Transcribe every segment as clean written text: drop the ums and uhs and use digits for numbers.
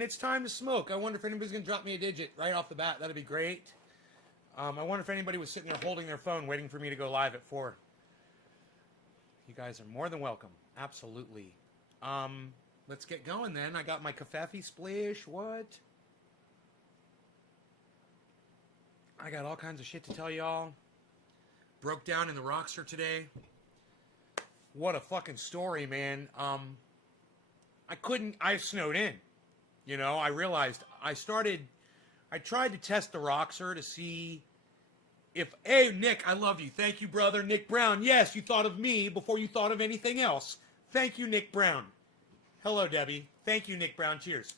It's time to smoke. I wonder if anybody's going to drop me a digit right off the bat. That'd be great. I wonder if anybody was sitting there holding their phone waiting for me to go live at 4. You guys are more than welcome. Absolutely. Let's get going then. I got my Covfefe splish. What? I got all kinds of shit to tell y'all. Broke down in the Roxor today. What a fucking story, man. I snowed in. You know, I realized I tried to test the Roxor to see if, hey, Nick, I love you. Thank you, brother. Nick Brown. Yes, you thought of me before you thought of anything else. Thank you, Nick Brown. Hello, Debbie. Thank you, Nick Brown. Cheers.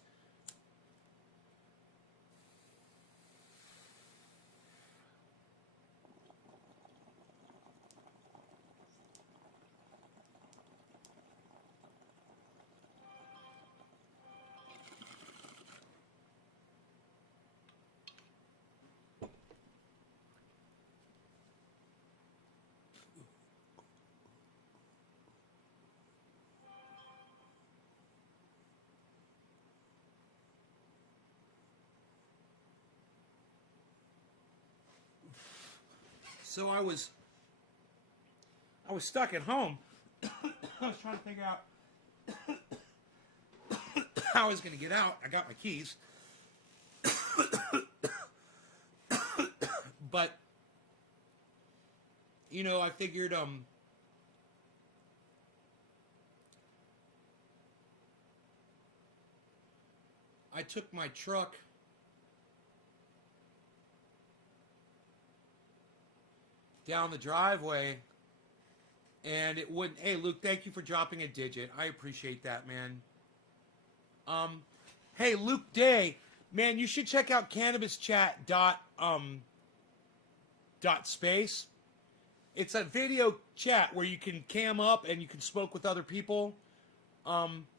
So I was stuck at home. I was trying to figure out how I was going to get out. I got my keys. But, you know, I figured, I took my truck down the driveway, and it wouldn't. Hey, Luke, thank you for dropping a digit. I appreciate that, man. Hey, Luke Day, man, you should check out cannabischat.space. It's a video chat where you can cam up and you can smoke with other people.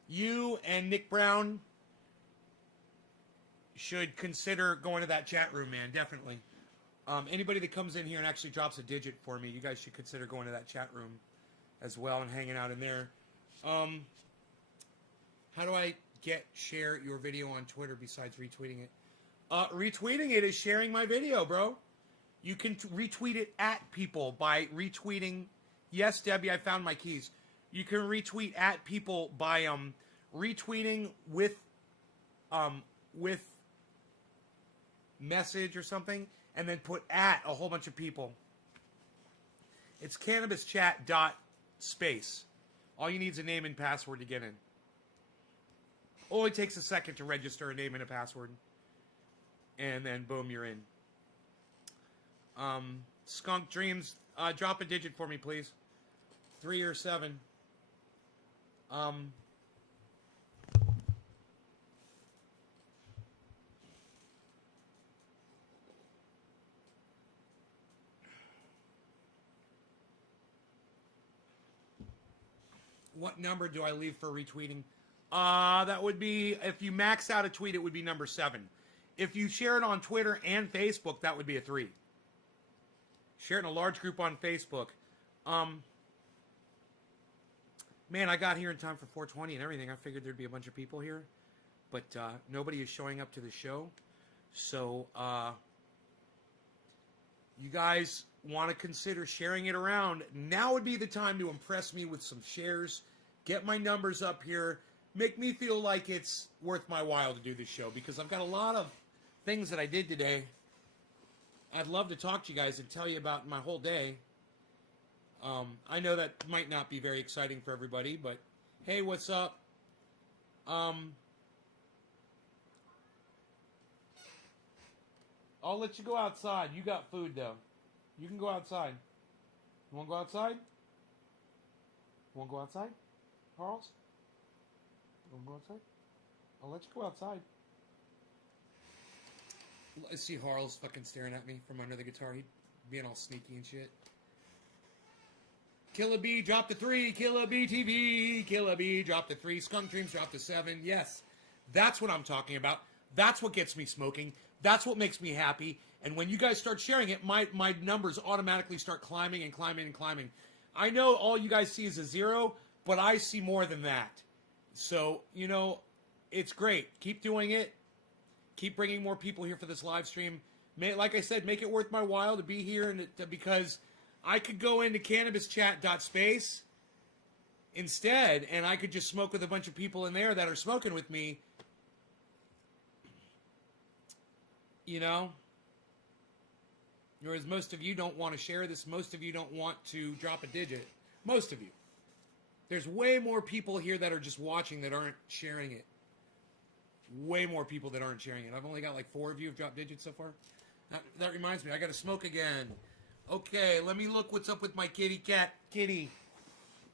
You and Nick Brown should consider going to that chat room, man. Definitely. Anybody that comes in here and actually drops a digit for me, you guys should consider going to that chat room as well and hanging out in there. How do I share your video on Twitter besides retweeting it? Retweeting it is sharing my video, bro. You can retweet it at people by retweeting. Yes, Debbie, I found my keys. You can retweet at people by retweeting with message or something, and then put at a whole bunch of people. It's cannabischat.space. All you need is a name and password to get in. Only takes a second to register a name and a password. And then boom, you're in. Skunk Dreams, drop a digit for me, please. 3 or 7. What number do I leave for retweeting? That would be, if you max out a tweet, it would be number 7. If you share it on Twitter and Facebook, that would be a 3. Share it in a large group on Facebook. Man, I got here in time for 420 and everything. I figured there'd be a bunch of people here. But nobody is showing up to the show. So, you guys want to consider sharing it around. Now would be the time to impress me with some shares. Get my numbers up here. Make me feel like it's worth my while to do this show, because I've got a lot of things that I did today. I'd love to talk to you guys and tell you about my whole day. I know that might not be very exciting for everybody, but hey, what's up? I'll let you go outside. You got food, though. You can go outside. You want to go outside? You want to go outside, Charles? You want to go outside? I'll let you go outside. I see Harl's fucking staring at me from under the guitar. He being all sneaky and shit. Killa B dropped the 3. Killa B TV. Killa B dropped the 3. Skunk Dreams dropped the 7. Yes, that's what I'm talking about. That's what gets me smoking. That's what makes me happy. And when you guys start sharing it, my numbers automatically start climbing and climbing and climbing. I know all you guys see is a 0, but I see more than that. So, you know, it's great. Keep doing it. Keep bringing more people here for this live stream. Like I said, make it worth my while to be here, and because I could go into cannabischat.space instead, and I could just smoke with a bunch of people in there that are smoking with me. You know? Whereas most of you don't want to share this. Most of you don't want to drop a digit. Most of you. There's way more people here that are just watching that aren't sharing it. Way more people that aren't sharing it. I've only got like 4 of you have dropped digits so far. That reminds me, I got to smoke again. Okay, let me look what's up with my kitty cat. Kitty.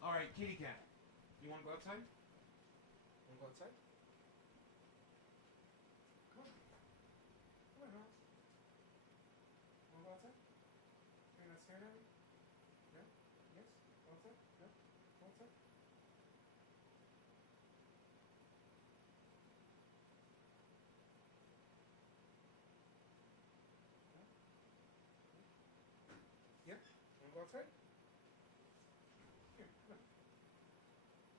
All right, kitty cat. You want to go outside? Want to go outside? Come on. Come on, Ross. Want to go outside? You're not staring at me? No? Yes? Go outside? No? Go outside? Yeah? Want to go outside? Here, come on.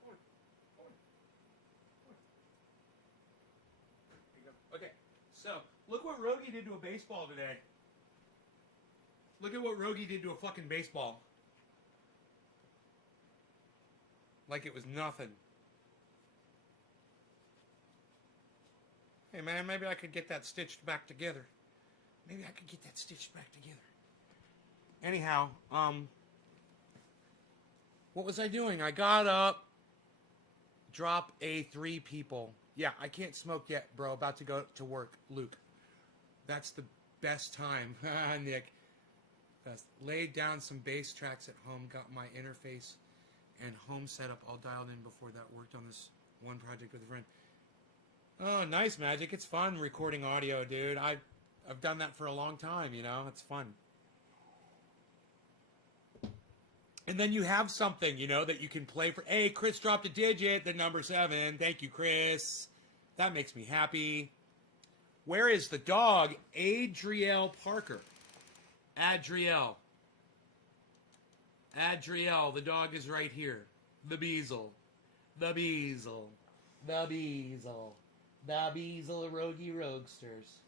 Come on. Come on. Come on. There you go. Okay, so look what Rogi did to a baseball today. Look at what Rogi did to a fucking baseball. Like it was nothing. Hey man, maybe I could get that stitched back together. Maybe I could get that stitched back together. Anyhow, what was I doing? I got up, drop a 3 people. Yeah, I can't smoke yet, bro. About to go to work, Luke. That's the best time, Nick. Best. Laid down some bass tracks at home, got my interface and home setup all dialed in before that. Worked on this one project with a friend. Oh, nice, Magic. It's fun recording audio, dude. I've done that for a long time, you know? It's fun. And then you have something, you know, that you can play for. Hey, Chris dropped a digit, the number 7. Thank you, Chris. That makes me happy. Where is the dog? Adriel Parker. Adriel. Adriel, the dog is right here. The Beazle. The Beazle. The Beazle. The Beazle Rogie Roguesters.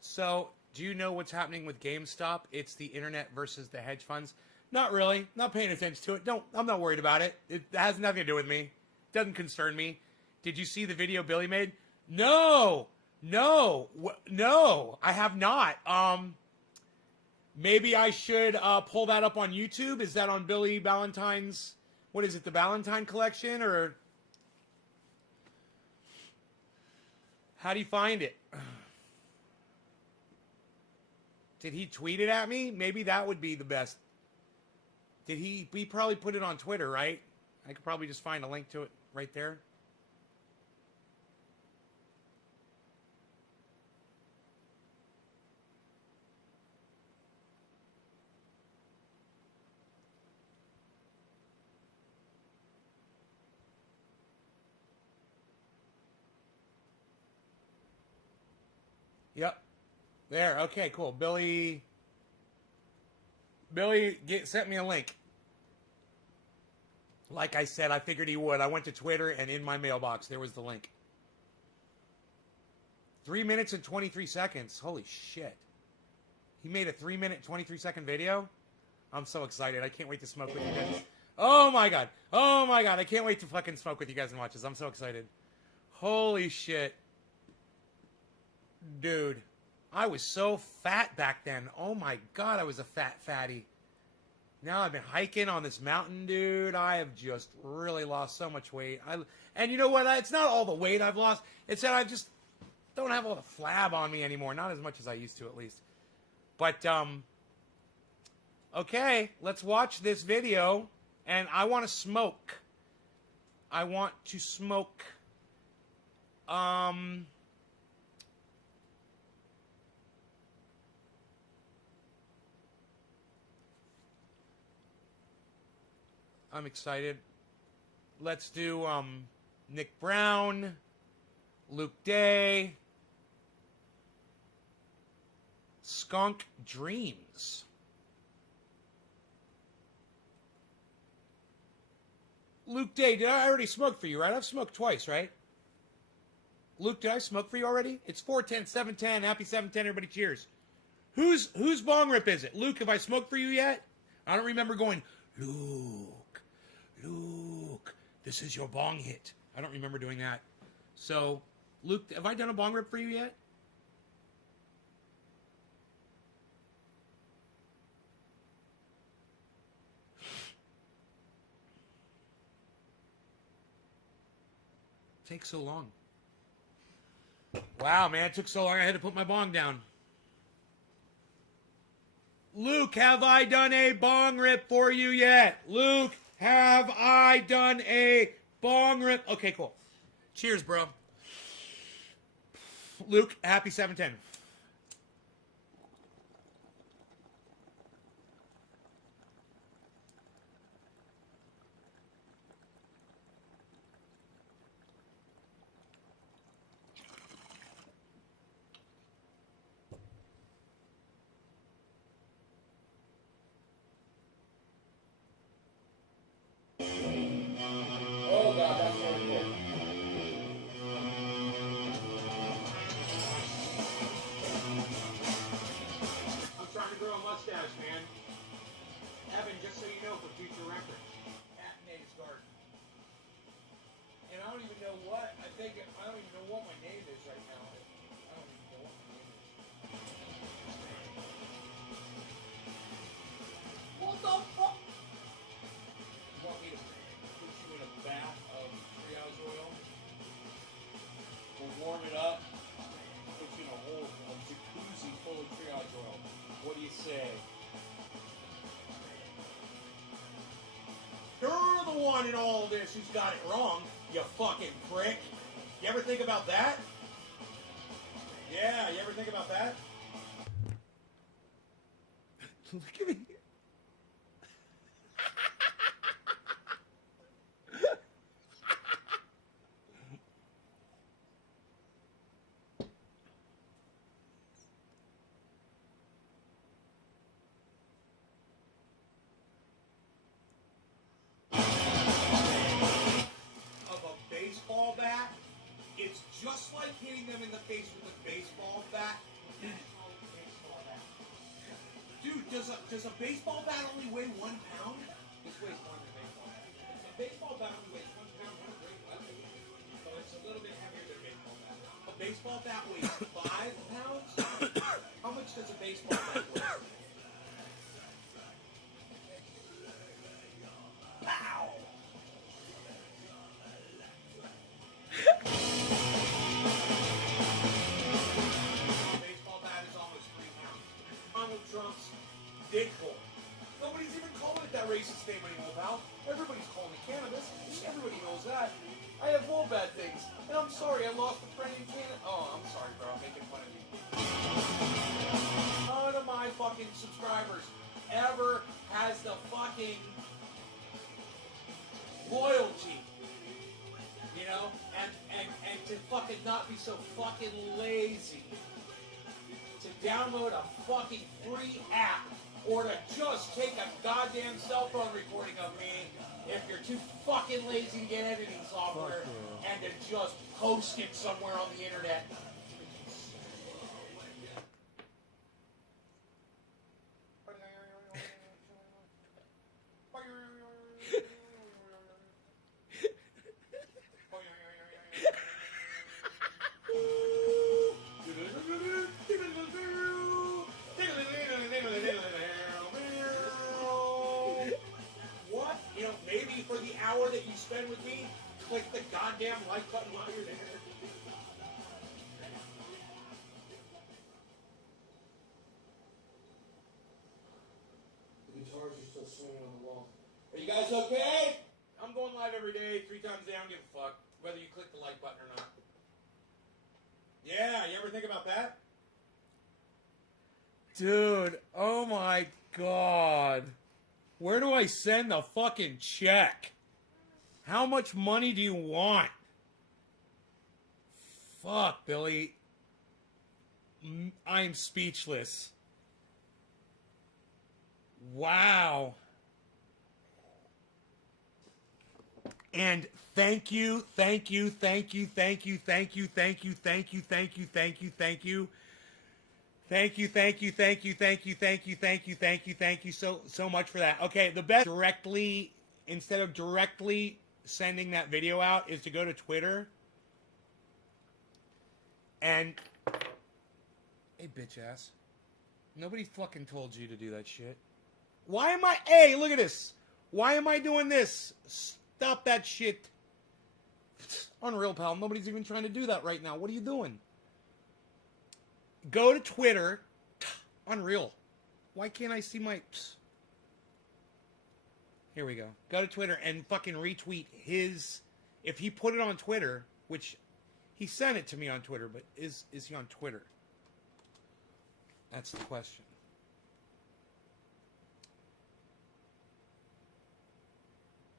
So, do you know what's happening with GameStop? It's the internet versus the hedge funds. Not really. Not paying attention to it. I'm not worried about it. It has nothing to do with me. It doesn't concern me. Did you see the video Billy made? No, I have not. Maybe I should pull that up on YouTube. Is that on Billy Ballantyne's? What is it? The Ballantyne collection, or how do you find it? Did he tweet it at me? Maybe that would be the best. Did he? We probably put it on Twitter, right? I could probably just find a link to it right there. Yep. There. Okay, cool. Billy sent me a link. Like I said, I figured he would. I went to Twitter, and in my mailbox, there was the link. 3 minutes and 23 seconds. Holy shit. He made a 3-minute, 23-second video? I'm so excited. I can't wait to smoke with you guys. Oh, my God. Oh, my God. I can't wait to fucking smoke with you guys and watch this. I'm so excited. Holy shit. Dude. I was so fat back then. Oh, my God. I was a fat fatty. Now I've been hiking on this mountain, dude. I have just really lost so much weight. And you know what? It's not all the weight I've lost. It's that I just don't have all the flab on me anymore. Not as much as I used to, at least. But, okay. Let's watch this video. And I want to smoke. I want to smoke. I'm excited. Let's do Nick Brown, Luke Day, Skunk Dreams. Luke Day, did I already smoke for you, right? I've smoked twice, right? Luke, did I smoke for you already? It's 410, 710. Happy 710, everybody. Cheers. Whose bong rip is it? Luke, have I smoked for you yet? I don't remember going, Luke, this is your bong hit. I don't remember doing that. So, Luke, have I done a bong rip for you yet? Takes so long. Wow, man, it took so long I had to put my bong down. Luke, have I done a bong rip for you yet? Luke, have I done a bong rip? Okay, cool. Cheers, bro. Luke, happy 710. Oh, God, that's really cool. I'm trying to grow a mustache, man. Evan, just so you know, for future reference, at Nate's Garden. And I don't even know what, I don't even know what my name is right now. I don't even know what my name is. What the fuck? You want me to put you in a bath of triage oil? We'll warm it up. Put you in a whole jacuzzi full of triage oil. What do you say? You're the one in all of this who's got it wrong, you fucking prick. You ever think about that? Yeah, you ever think about that? Look at me. Of a baseball bat, it's just like hitting them in the face with a baseball bat. Dude, does a baseball bat only weigh 1 pound? This weighs more than a baseball bat. A baseball bat only weighs 1 pound. What a great weapon. So it's a little bit heavier than a baseball bat. A baseball bat weighs 5 pounds? How much does a baseball bat weigh? Pow! Baseball bat is almost 3 pounds. Donald Trump's dick hole. Nobody's even calling it that racist name anymore, pal. Everybody's calling it cannabis. Everybody knows that. I have more bad things. And I'm sorry I lost a friend in Canada. Oh, I'm sorry, bro. I'm making fun of you. None of my fucking subscribers ever has the fucking loyalty, you know, and to fucking not be so fucking lazy to download a fucking free app or to just take a goddamn cell phone recording of me if you're too fucking lazy to get editing software and to just post it somewhere on the internet. What? You know, maybe for the hour that you spend with me, click the goddamn like button while you're there. The guitars are still swinging on the wall. Are you guys okay? I'm going live every day, 3 times a day. I don't give a fuck whether you click the like button or not. Yeah, you ever think about that? Dude, oh my god. Where do I send the fucking check? How much money do you want? Fuck, Billy. I'm speechless. Wow. And thank you, thank you, thank you, thank you, thank you, thank you, thank you, thank you, thank you, thank you. Thank you, thank you, thank you, thank you, thank you, thank you, thank you, thank you so much for that. Okay, the best directly, instead of directly sending that video out, is to go to Twitter and, hey bitch ass, nobody fucking told you to do that shit. Why am I, hey, look at this. Why am I doing this? Stop that shit. Unreal, pal. Nobody's even trying to do that right now. What are you doing? Go to Twitter. Unreal. Why can't I see my... Here we go. Go to Twitter and fucking retweet his... If he put it on Twitter, which he sent it to me on Twitter, but is he on Twitter? That's the question.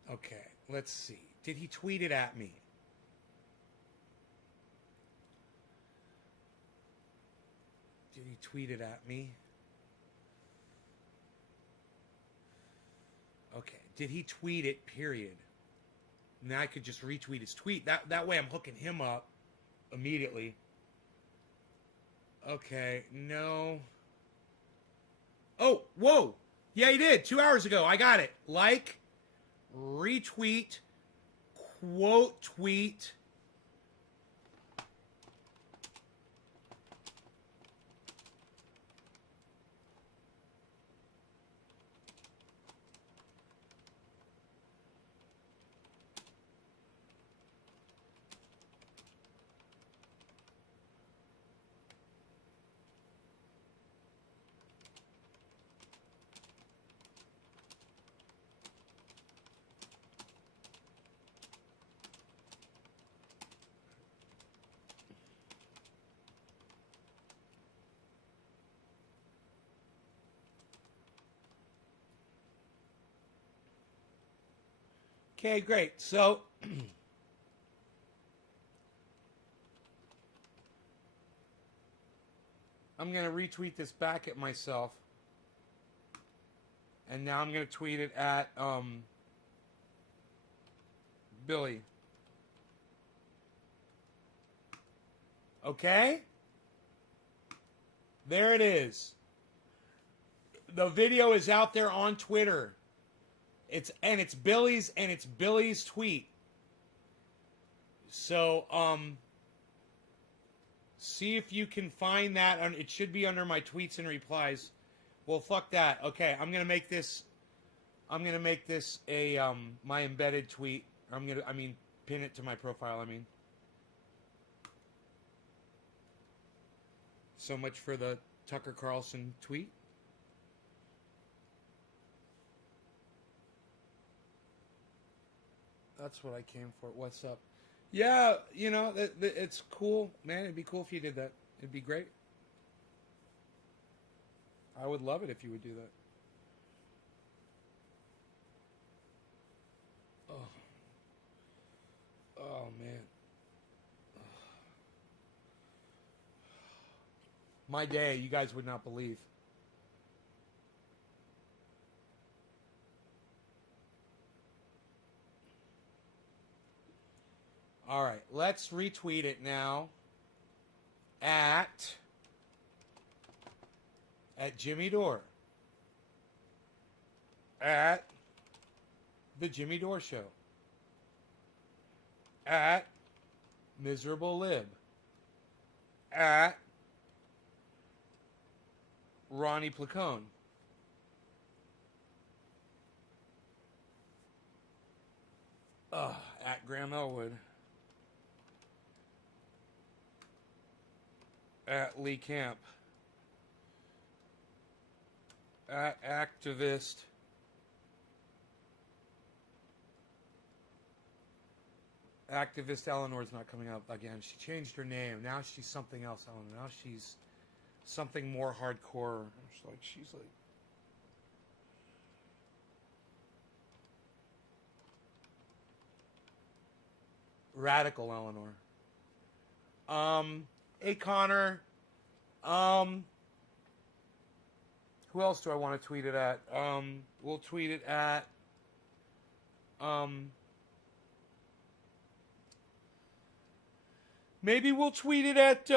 Okay, let's see. Did he tweet it at me? Did he tweet it at me? Okay. Did he tweet it, period? Now I could just retweet his tweet. That way I'm hooking him up immediately. Okay, no. Oh, whoa. Yeah, he did. 2 hours ago. I got it. Like, retweet, quote tweet. Okay, great. So, I'm going to retweet this back at myself. And now I'm going to tweet it at Billy. Okay? There it is. The video is out there on Twitter. It's Billy's tweet. So, see if you can find that. It should be under my tweets and replies. Well, fuck that. Okay, I'm gonna make this a my embedded tweet. Pin it to my profile. So much for the Tucker Carlson tweet. That's what I came for. What's up? Yeah, it's cool, man. It'd be cool if you did that. It'd be great. I would love it if you would do that. Oh man. My day, you guys would not believe. All right, let's retweet it now at Jimmy Dore. At The Jimmy Dore Show. At Miserable Lib. At Ronnie Placone. At Graham Elwood. At Lee Camp. At Activist. Activist Eleanor's not coming up again. She changed her name. Now she's something else, Eleanor. Now she's something more hardcore. She's like Radical Eleanor. Hey Connor. Who else do I want to tweet it at? We'll tweet it at Maybe we'll tweet it at,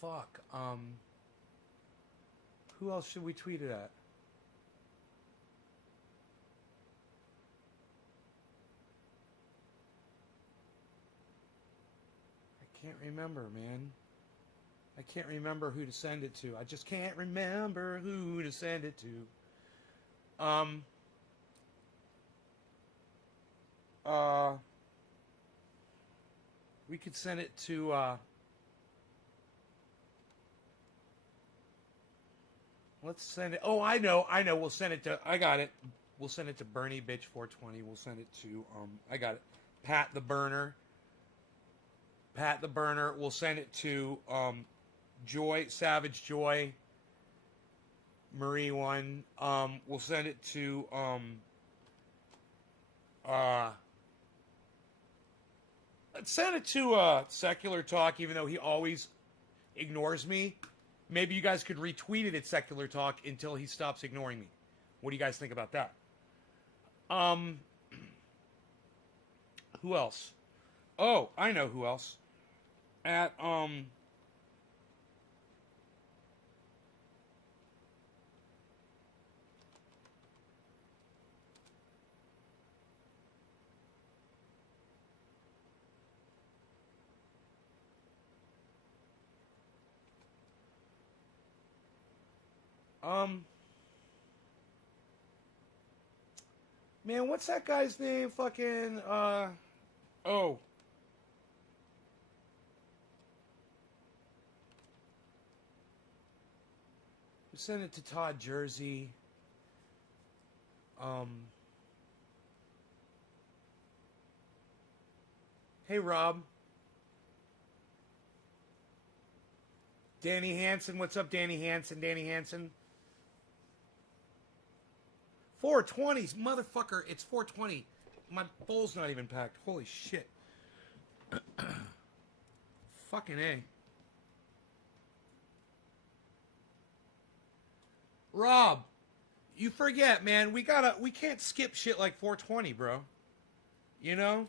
fuck, who else should we tweet it at? I can't remember, man. I can't remember who to send it to. I just can't remember who to send it to. We could send it to, let's send it. Oh, I know. We'll send it to, I got it. We'll send it to Bernie Bitch 420. We'll send it to, I got it. Pat the Burner. We'll send it to, Joy, Savage Joy, Marie one. We'll send it to let's send it to Secular Talk, even though he always ignores me. Maybe you guys could retweet it at Secular Talk until he stops ignoring me. What do you guys think about that? Who else? Oh, I know who else. At man, what's that guy's name? Fucking, oh. We sent it to Todd Jersey. Hey, Rob. Danny Hansen, what's up, Danny Hansen? 420s, motherfucker, it's 420. My bowl's not even packed. Holy shit. Fucking A. Rob, you forget, man, we can't skip shit like 420, bro. You know?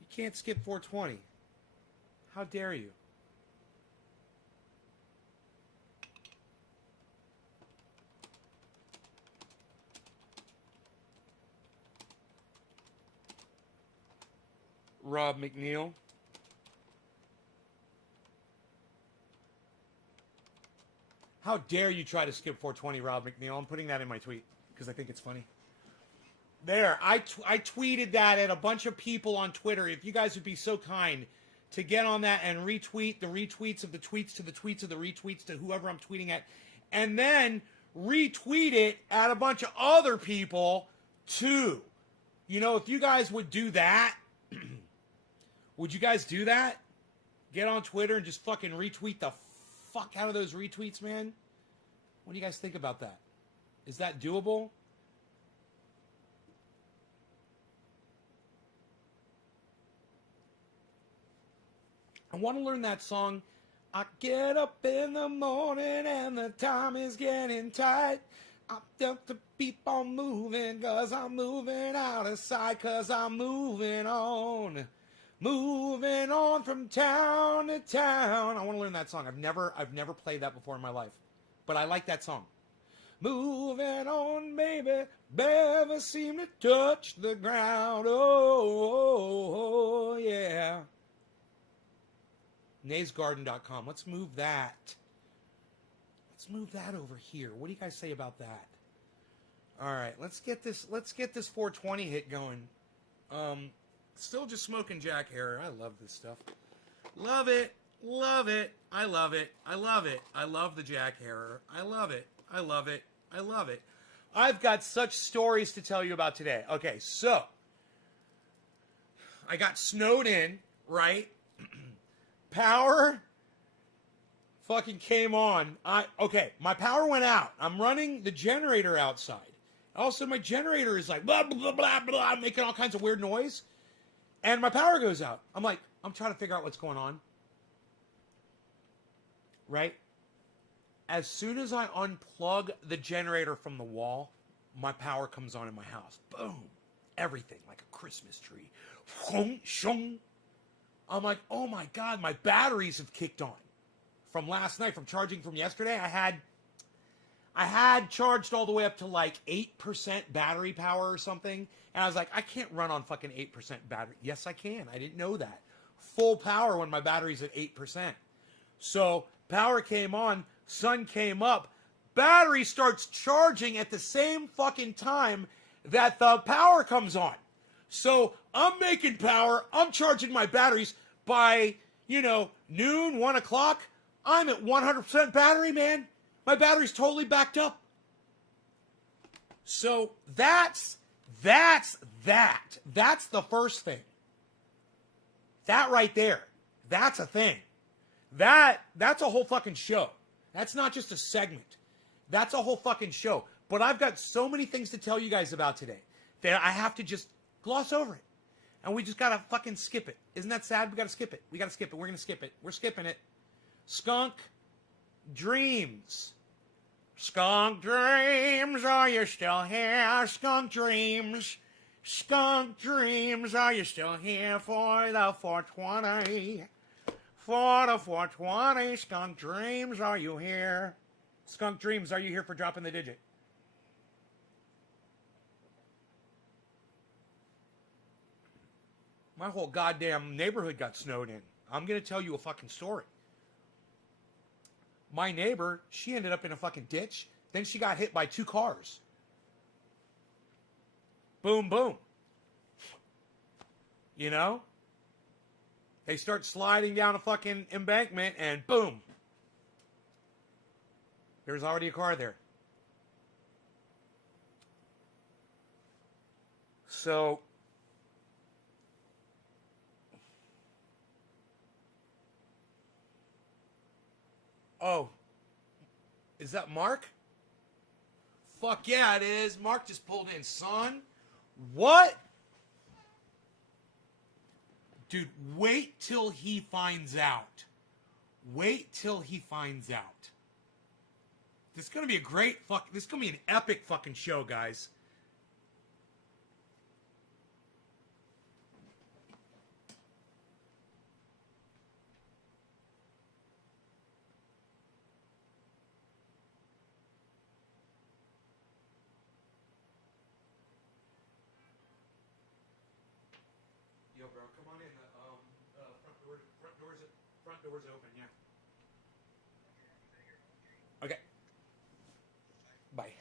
You can't skip 420. How dare you? Rob McNeil. How dare you try to skip 420, Rob McNeil? I'm putting that in my tweet because I think it's funny. There, I tweeted that at a bunch of people on Twitter. If you guys would be so kind to get on that and retweet the retweets of the tweets to the tweets of the retweets to whoever I'm tweeting at, and then retweet it at a bunch of other people too. You know, if you guys would do that, would you guys do that? Get on Twitter and just fucking retweet the fuck out of those retweets, man. What do you guys think about that? Is that doable? I want to learn that song. I get up in the morning and the time is getting tight. I'm got to keep on moving cause I'm moving out of sight cause I'm moving on. Moving on from town to town. I want to learn that song. I've never played that before in my life. But I like that song. Moving on, baby. Never seem to touch the ground. Oh, yeah. naysgarden.com. Let's move that. Let's move that over here. What do you guys say about that? All right, let's get this 420 hit going. Still just smoking Jack Harrer. I love this stuff. Love it. Love it. I love it. I love it. I love the Jack Harrer. I love it. I love it. I love it. I've got such stories to tell you about today. Okay, so I got snowed in, right? Power fucking came on. Okay, my power went out. I'm running the generator outside. Also, my generator is like blah, blah, blah, blah, making all kinds of weird noise. And my power goes out. I'm like, I'm trying to figure out what's going on. right? As soon as I unplug the generator from the wall, my power comes on in my house. Boom. Everything, like a Christmas tree. I'm like, oh my God, my batteries have kicked on. From last night, from charging from yesterday, I had charged all the way up to like 8% battery power or something. And I was like, I can't run on fucking 8% battery. Yes, I can. I didn't know that. Full power when my battery's at 8%. So power came on, sun came up, battery starts charging at the same fucking time that the power comes on. So I'm making power, I'm charging my batteries by, noon, 1 o'clock. I'm at 100% battery, man. My battery's totally backed up. So that's that. That's the first thing. That right there. That's a thing. That's a whole fucking show. That's not just a segment. That's a whole fucking show. But I've got so many things to tell you guys about today that I have to just gloss over it. And we just gotta fucking skip it. Isn't that sad? We gotta skip it. We gotta skip it. We're gonna skip it. We're skipping it. Skunk Dreams. Skunk Dreams, are you still here? Skunk Dreams. Skunk Dreams, are you still here for the 420? For the 420, Skunk Dreams, are you here? Skunk Dreams, are you here for dropping the digit? My whole goddamn neighborhood got snowed in. I'm going to tell you a fucking story. My neighbor, she ended up in a fucking ditch. Then she got hit by 2 cars. Boom, boom. They start sliding down a fucking embankment and boom. There's already a car there. So, oh, is that Mark? Fuck yeah, it is. Mark just pulled in, son. What? Dude, wait till he finds out. Wait till he finds out. This is going to be a great this is going to be an epic fucking show, guys. Yo, bro, come on in. Front door's open, yeah. Okay. Bye.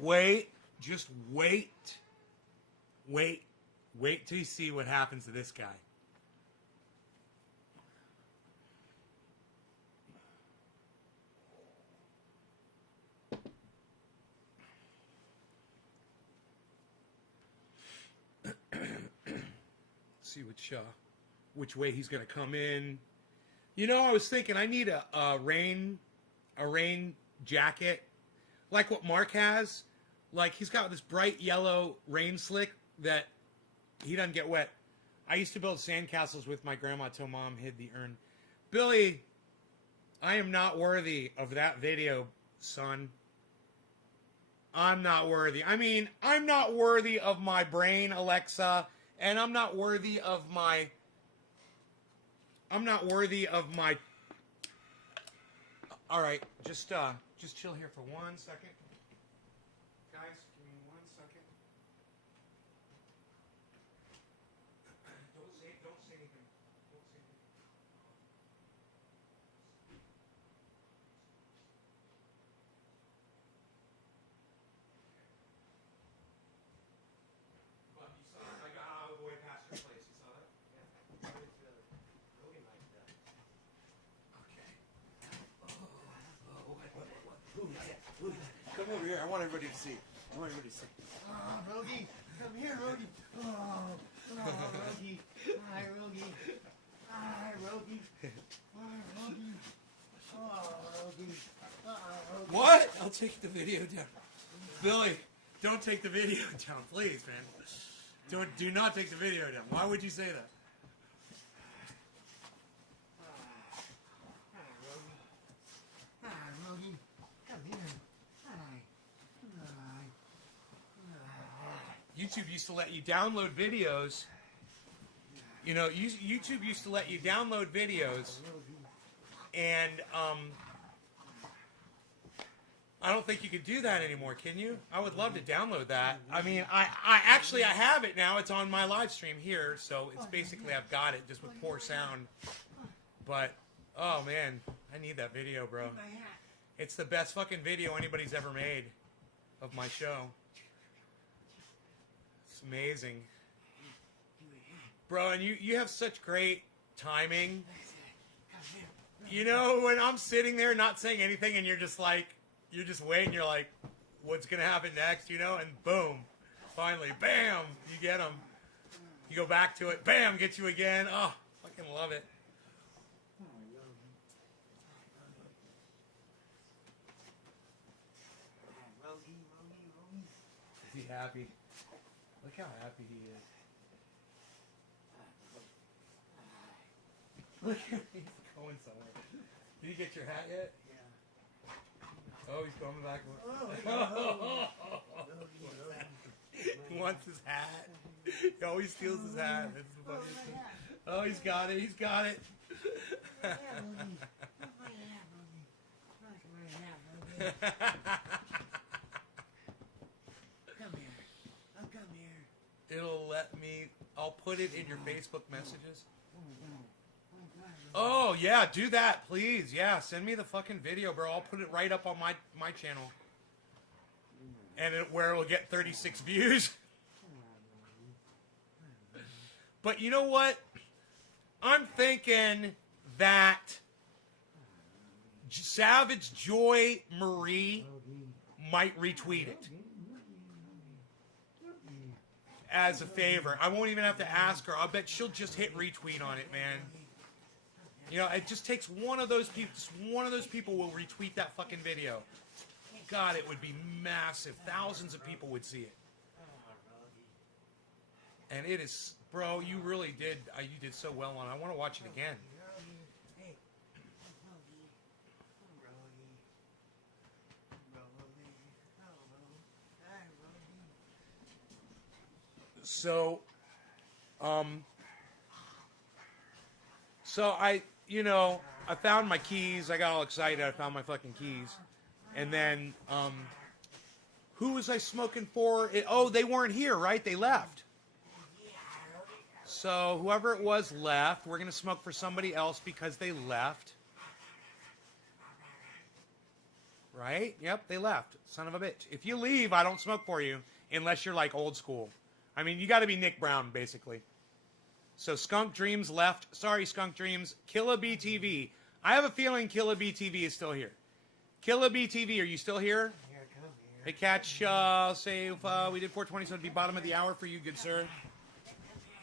Wait. Just wait. Wait. Wait till you see what happens to this guy. See which way he's gonna come in. I was thinking I need a rain jacket, like what Mark has. Like he's got this bright yellow rain slick that he doesn't get wet. I used to build sandcastles with my grandma till Mom hid the urn. Billy, I am not worthy of that video, son. I'm not worthy. I mean, I'm not worthy of my brain, Alexa. And I'm not worthy of my... All right, just chill here for 1 second. Guys, give me 1 second. Don't say anything. Don't say anything. But you saw I got all the way past your place. You saw that? Yeah. Really like that. Okay. What? Come over here. I want everybody to see. Rogie, come here, Rogie. Rogie. Hi, Rogie. Rogie. Rogie. What? I'll take the video down. Billy, don't take the video down, please, man. Do not take the video down. Why would you say that? Hi, Rogie. Come here. Hi. YouTube used to let you download videos. You know, YouTube used to let you download videos, and I don't think you could do that anymore, can you? I would love to download that. I mean, I actually have it now. It's on my live stream here, so it's basically I've got it just with poor sound. But oh man, I need that video, bro. It's the best fucking video anybody's ever made of my show. It's amazing. Bro, and you have such great timing. You know, when I'm sitting there not saying anything and you're just waiting, you're like, what's going to happen next, you know? And boom, finally, bam, you get them. You go back to it, bam, get you again. Oh, fucking love it. Is he happy? Look how happy he is. Look, he's going somewhere. Did you get your hat yet? Yeah. Oh, he's coming back. He wants his hat. He always steals his hat. It's the funniest thing. Oh, he's got it. He's got it. Come here. Oh, come here. It'll let me. I'll put it in your Facebook messages. Oh, yeah, do that, please. Yeah, send me the fucking video, bro. I'll put it right up on my channel. And where it'll get 36 views. But you know what? I'm thinking that Savage Joy Marie might retweet it. As a favor. I won't even have to ask her. I'll bet she'll just hit retweet on it, man. You know, it just takes one of those people. Just one of those people will retweet that fucking video. God, it would be massive. Thousands of people would see it. And it is, bro. You really did. You did so well on it. I want to watch it again. So, I found my keys. I got all excited. I found my fucking keys. And then, who was I smoking for? They weren't here, right? They left. So, whoever it was left. We're going to smoke for somebody else because they left. Right? Yep, they left. Son of a bitch. If you leave, I don't smoke for you. Unless you're like old school. I mean, you got to be Nick Brown, basically. So Skunk Dreams left. Sorry, Skunk Dreams. Killa BTV. I have a feeling Killa BTV is still here. Killa BTV, are you still here? Here, come here. Hey, catch, say if we did 420, so it'd be bottom of the hour for you, good sir.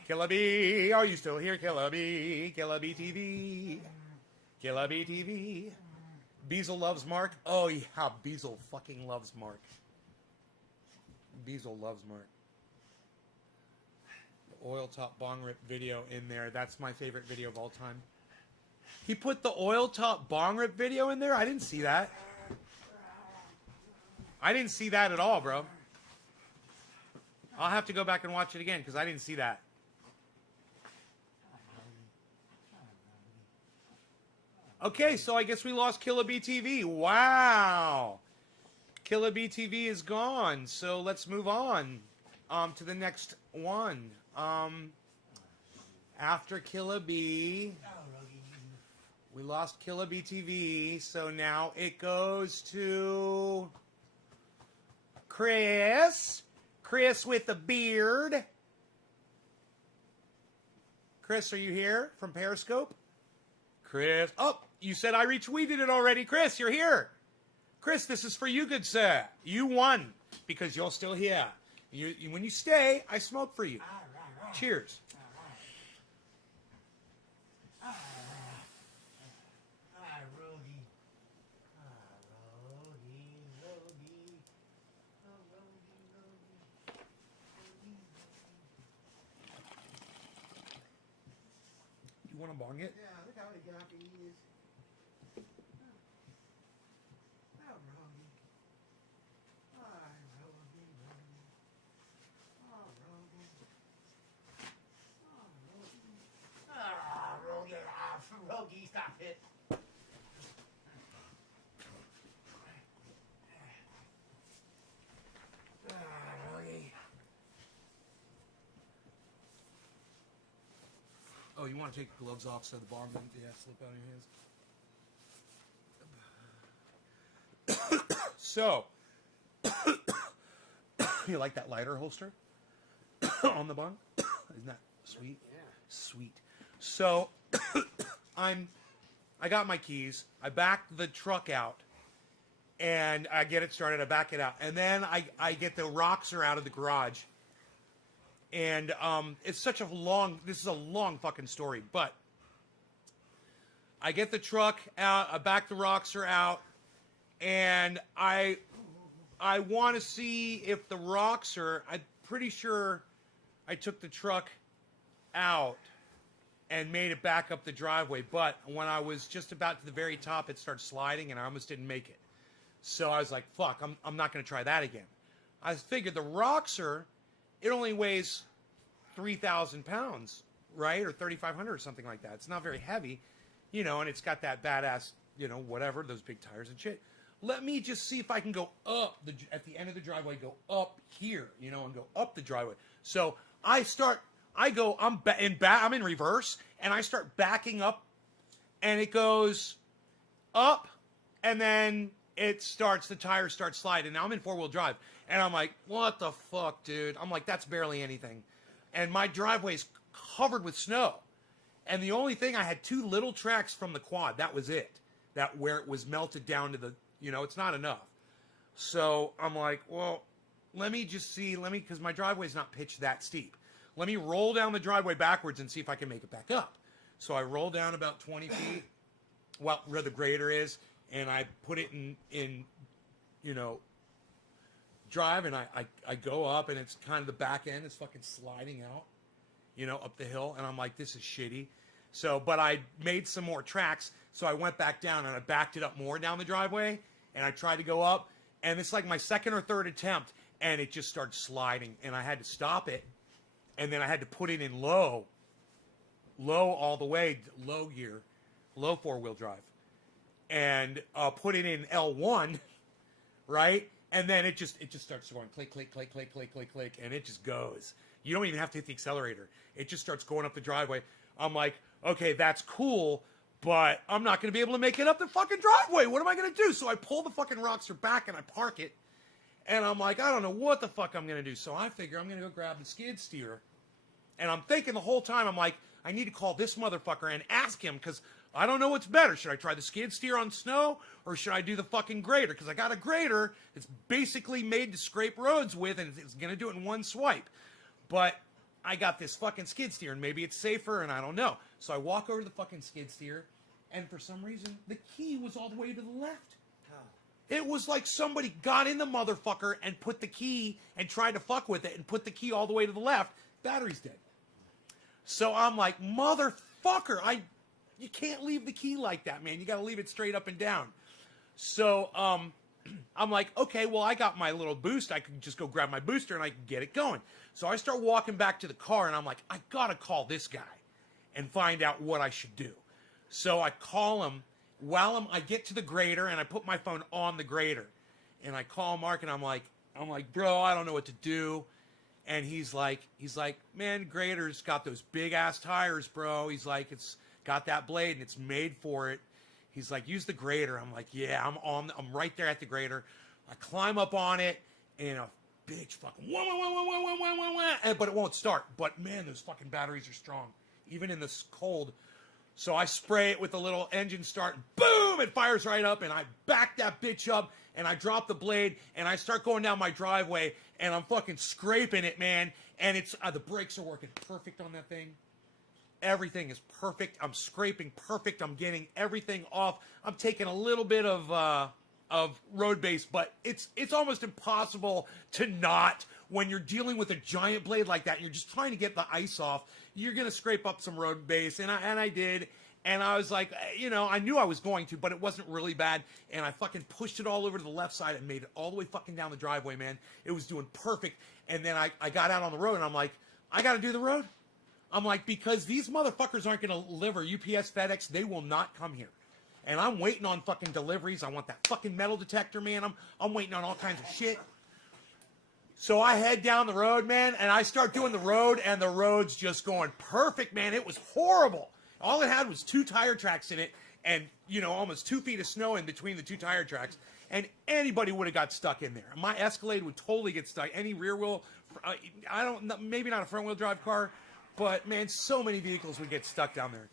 Killa B, are you still here? Killa B, Killa BTV. Killa BTV. Beazle loves Mark. Oh, yeah, Beazle fucking loves Mark. Beazle loves Mark. Oil top bong rip video in there. That's my favorite video of all time. He put the oil top bong rip video in there? I didn't see that. I didn't see that at all, bro. I'll have to go back and watch it again because I didn't see that. Okay, so I guess we lost Killa BTV. Wow. Killa BTV is gone. So let's move on to the next one. After Killa B, we lost Killa BTV, so now it goes to Chris. Chris with the beard. Chris, are you here from Periscope? Chris, oh, you said I retweeted it already. Chris, you're here. Chris, this is for you, good sir. You won because you're still here. When you stay, I smoke for you. Cheers. want to bong it? Yeah, look how yucky he is. Oh, Rogie. Hi, Rogie, Rogie. Oh, Rogie. Oh, Rogie. Rogie, stop it. Rogie. Oh, you want to take the gloves off so the bong doesn't slip out of your hands? So, you like that lighter holster on the bong? Isn't that sweet? Yeah. Sweet. So, I got my keys. I backed the truck out, and I get it started. I back it out, and then I get the Roxor out of the garage. And it's such a long. This is a long fucking story, but I get the truck out. I back the Roxor out, and I want to see if the Roxor. I'm pretty sure I took the truck out and made it back up the driveway. But when I was just about to the very top, it started sliding, and I almost didn't make it. So I was like, "Fuck! I'm not going to try that again." I figured the Roxor, it only weighs 3,000 pounds, right, or 3,500 or something like that. It's not very heavy, and it's got that badass, whatever, those big tires and shit. Let me just see if I can go up at the end of the driveway, go up here, and go up the driveway. So I'm in reverse, and I start backing up, and it goes up, and then the tires start sliding. Now I'm in 4-wheel drive, and I'm like, what the fuck, dude? I'm like, that's barely anything. And my driveway's covered with snow. And the only thing, I had 2 little tracks from the quad. That was it. That where it was melted down to the, it's not enough. So I'm like, well, let me just see, because my driveway's not pitched that steep. Let me roll down the driveway backwards and see if I can make it back up. So I roll down about 20 feet, well, where the grader is, and I put it in drive, and I go up, and it's kind of the back end is fucking sliding out, up the hill, and I'm like, this is shitty. So, but I made some more tracks, so I went back down, and I backed it up more down the driveway, and I tried to go up, and it's like my second or third attempt, and it just started sliding, and I had to stop it, and then I had to put it in low all the way, low gear, low 4-wheel drive, and put it in L1, right? And then it just starts going click, click, click, click, click, click, click, and it just goes. You don't even have to hit the accelerator. It just starts going up the driveway. I'm like, okay, that's cool, but I'm not going to be able to make it up the fucking driveway. What am I going to do? So I pull the fucking Roxor back and I park it. And I'm like, I don't know what the fuck I'm going to do. So I figure I'm going to go grab the skid steer. And I'm thinking the whole time, I'm like, I need to call this motherfucker and ask him, because I don't know what's better. Should I try the skid steer on snow, or should I do the fucking grader? Because I got a grader that's basically made to scrape roads with, and it's going to do it in one swipe. But I got this fucking skid steer, and maybe it's safer, and I don't know. So I walk over to the fucking skid steer, and for some reason, the key was all the way to the left. It was like somebody got in the motherfucker and put the key and tried to fuck with it and put the key all the way to the left. Battery's dead. So I'm like, motherfucker, you can't leave the key like that, man. You got to leave it straight up and down. So I'm like, okay, well, I got my little boost. I can just go grab my booster and I can get it going. So I start walking back to the car, and I'm like, I got to call this guy and find out what I should do. So I call him while I get to the grader, and I put my phone on the grader. And I call Mark, and I'm like, bro, I don't know what to do. And he's like, man, grader's got those big ass tires, bro. He's like, it's got that blade and it's made for it. He's like, use the grader. I'm like, yeah, I'm right there at the grader. I climb up on it, and a big fucking but it won't start. But man, those fucking batteries are strong, even in this cold. So I spray it with a little engine start, and boom, it fires right up, and I back that bitch up, and I drop the blade, and I start going down my driveway, and I'm fucking scraping it, man, and it's the brakes are working perfect on that thing. Everything is perfect. I'm scraping perfect. I'm getting everything off. I'm taking a little bit of road base, but it's almost impossible to not when you're dealing with a giant blade like that and you're just trying to get the ice off, you're going to scrape up some road base. And I did. And I was like, I knew I was going to, but it wasn't really bad. And I fucking pushed it all over to the left side and made it all the way fucking down the driveway, man. It was doing perfect. And then I got out on the road and I'm like, I got to do the road. I'm like, because these motherfuckers aren't going to deliver UPS, FedEx. They will not come here. And I'm waiting on fucking deliveries. I want that fucking metal detector, man. I'm waiting on all kinds of shit. So I head down the road, man, and I start doing the road, and the road's just going perfect, man. It was horrible. All it had was 2 tire tracks in it and, almost 2 feet of snow in between the 2 tire tracks. And anybody would have got stuck in there. My Escalade would totally get stuck. Any rear wheel, maybe not a front wheel drive car, but, man, so many vehicles would get stuck down there.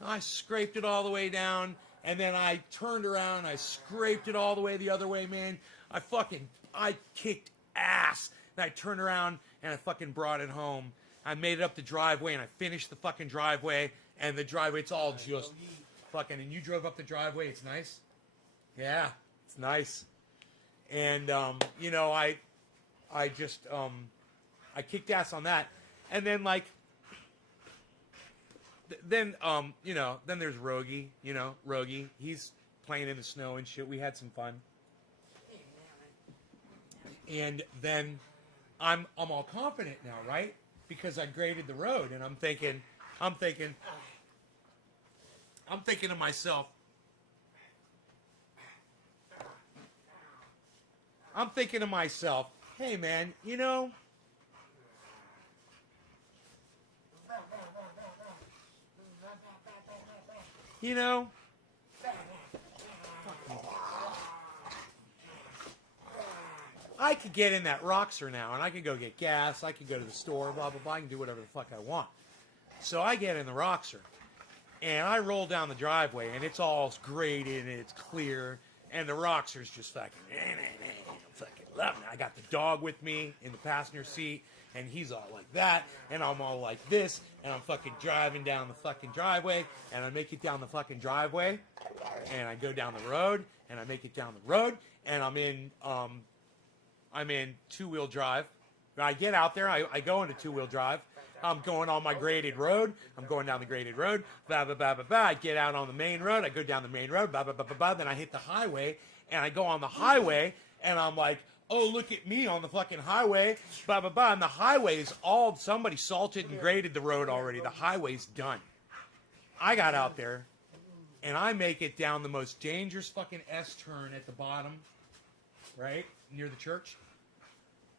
I scraped it all the way down, and then I turned around. I scraped it all the way the other way, man. I kicked ass. And I turned around, and I fucking brought it home. I made it up the driveway, and I finished the fucking driveway. And the driveway, it's all just fucking, and you drove up the driveway, it's nice? Yeah, it's nice. And, I kicked ass on that. And then, then there's Rogie, Rogie. He's playing in the snow and shit. We had some fun. And then I'm all confident now, right? Because I graded the road, and I'm thinking to myself, hey man, I could get in that Roxor now, and I could go get gas, I could go to the store, blah, blah, blah, I can do whatever the fuck I want. So I get in the Roxor, and I roll down the driveway, and it's all graded, and it's clear, and the Roxor's just fucking loving it. I got the dog with me in the passenger seat, and he's all like that, and I'm all like this, and I'm fucking driving down the fucking driveway, and I make it down the fucking driveway, and I go down the road, and I make it down the road, and I'm in two-wheel drive. I get out there, I go into two-wheel drive. I'm going on my graded road. I'm going down the graded road. Blah, blah, blah, blah, blah. I get out on the main road. I go down the main road. Blah, blah, blah, blah, blah. Then I hit the highway, and I go on the highway, and I'm like, oh, look at me on the fucking highway. Blah, blah, blah. And the highway is all, somebody salted and graded the road already. The highway's done. I got out there, and I make it down the most dangerous fucking S-turn at the bottom, right, near the church.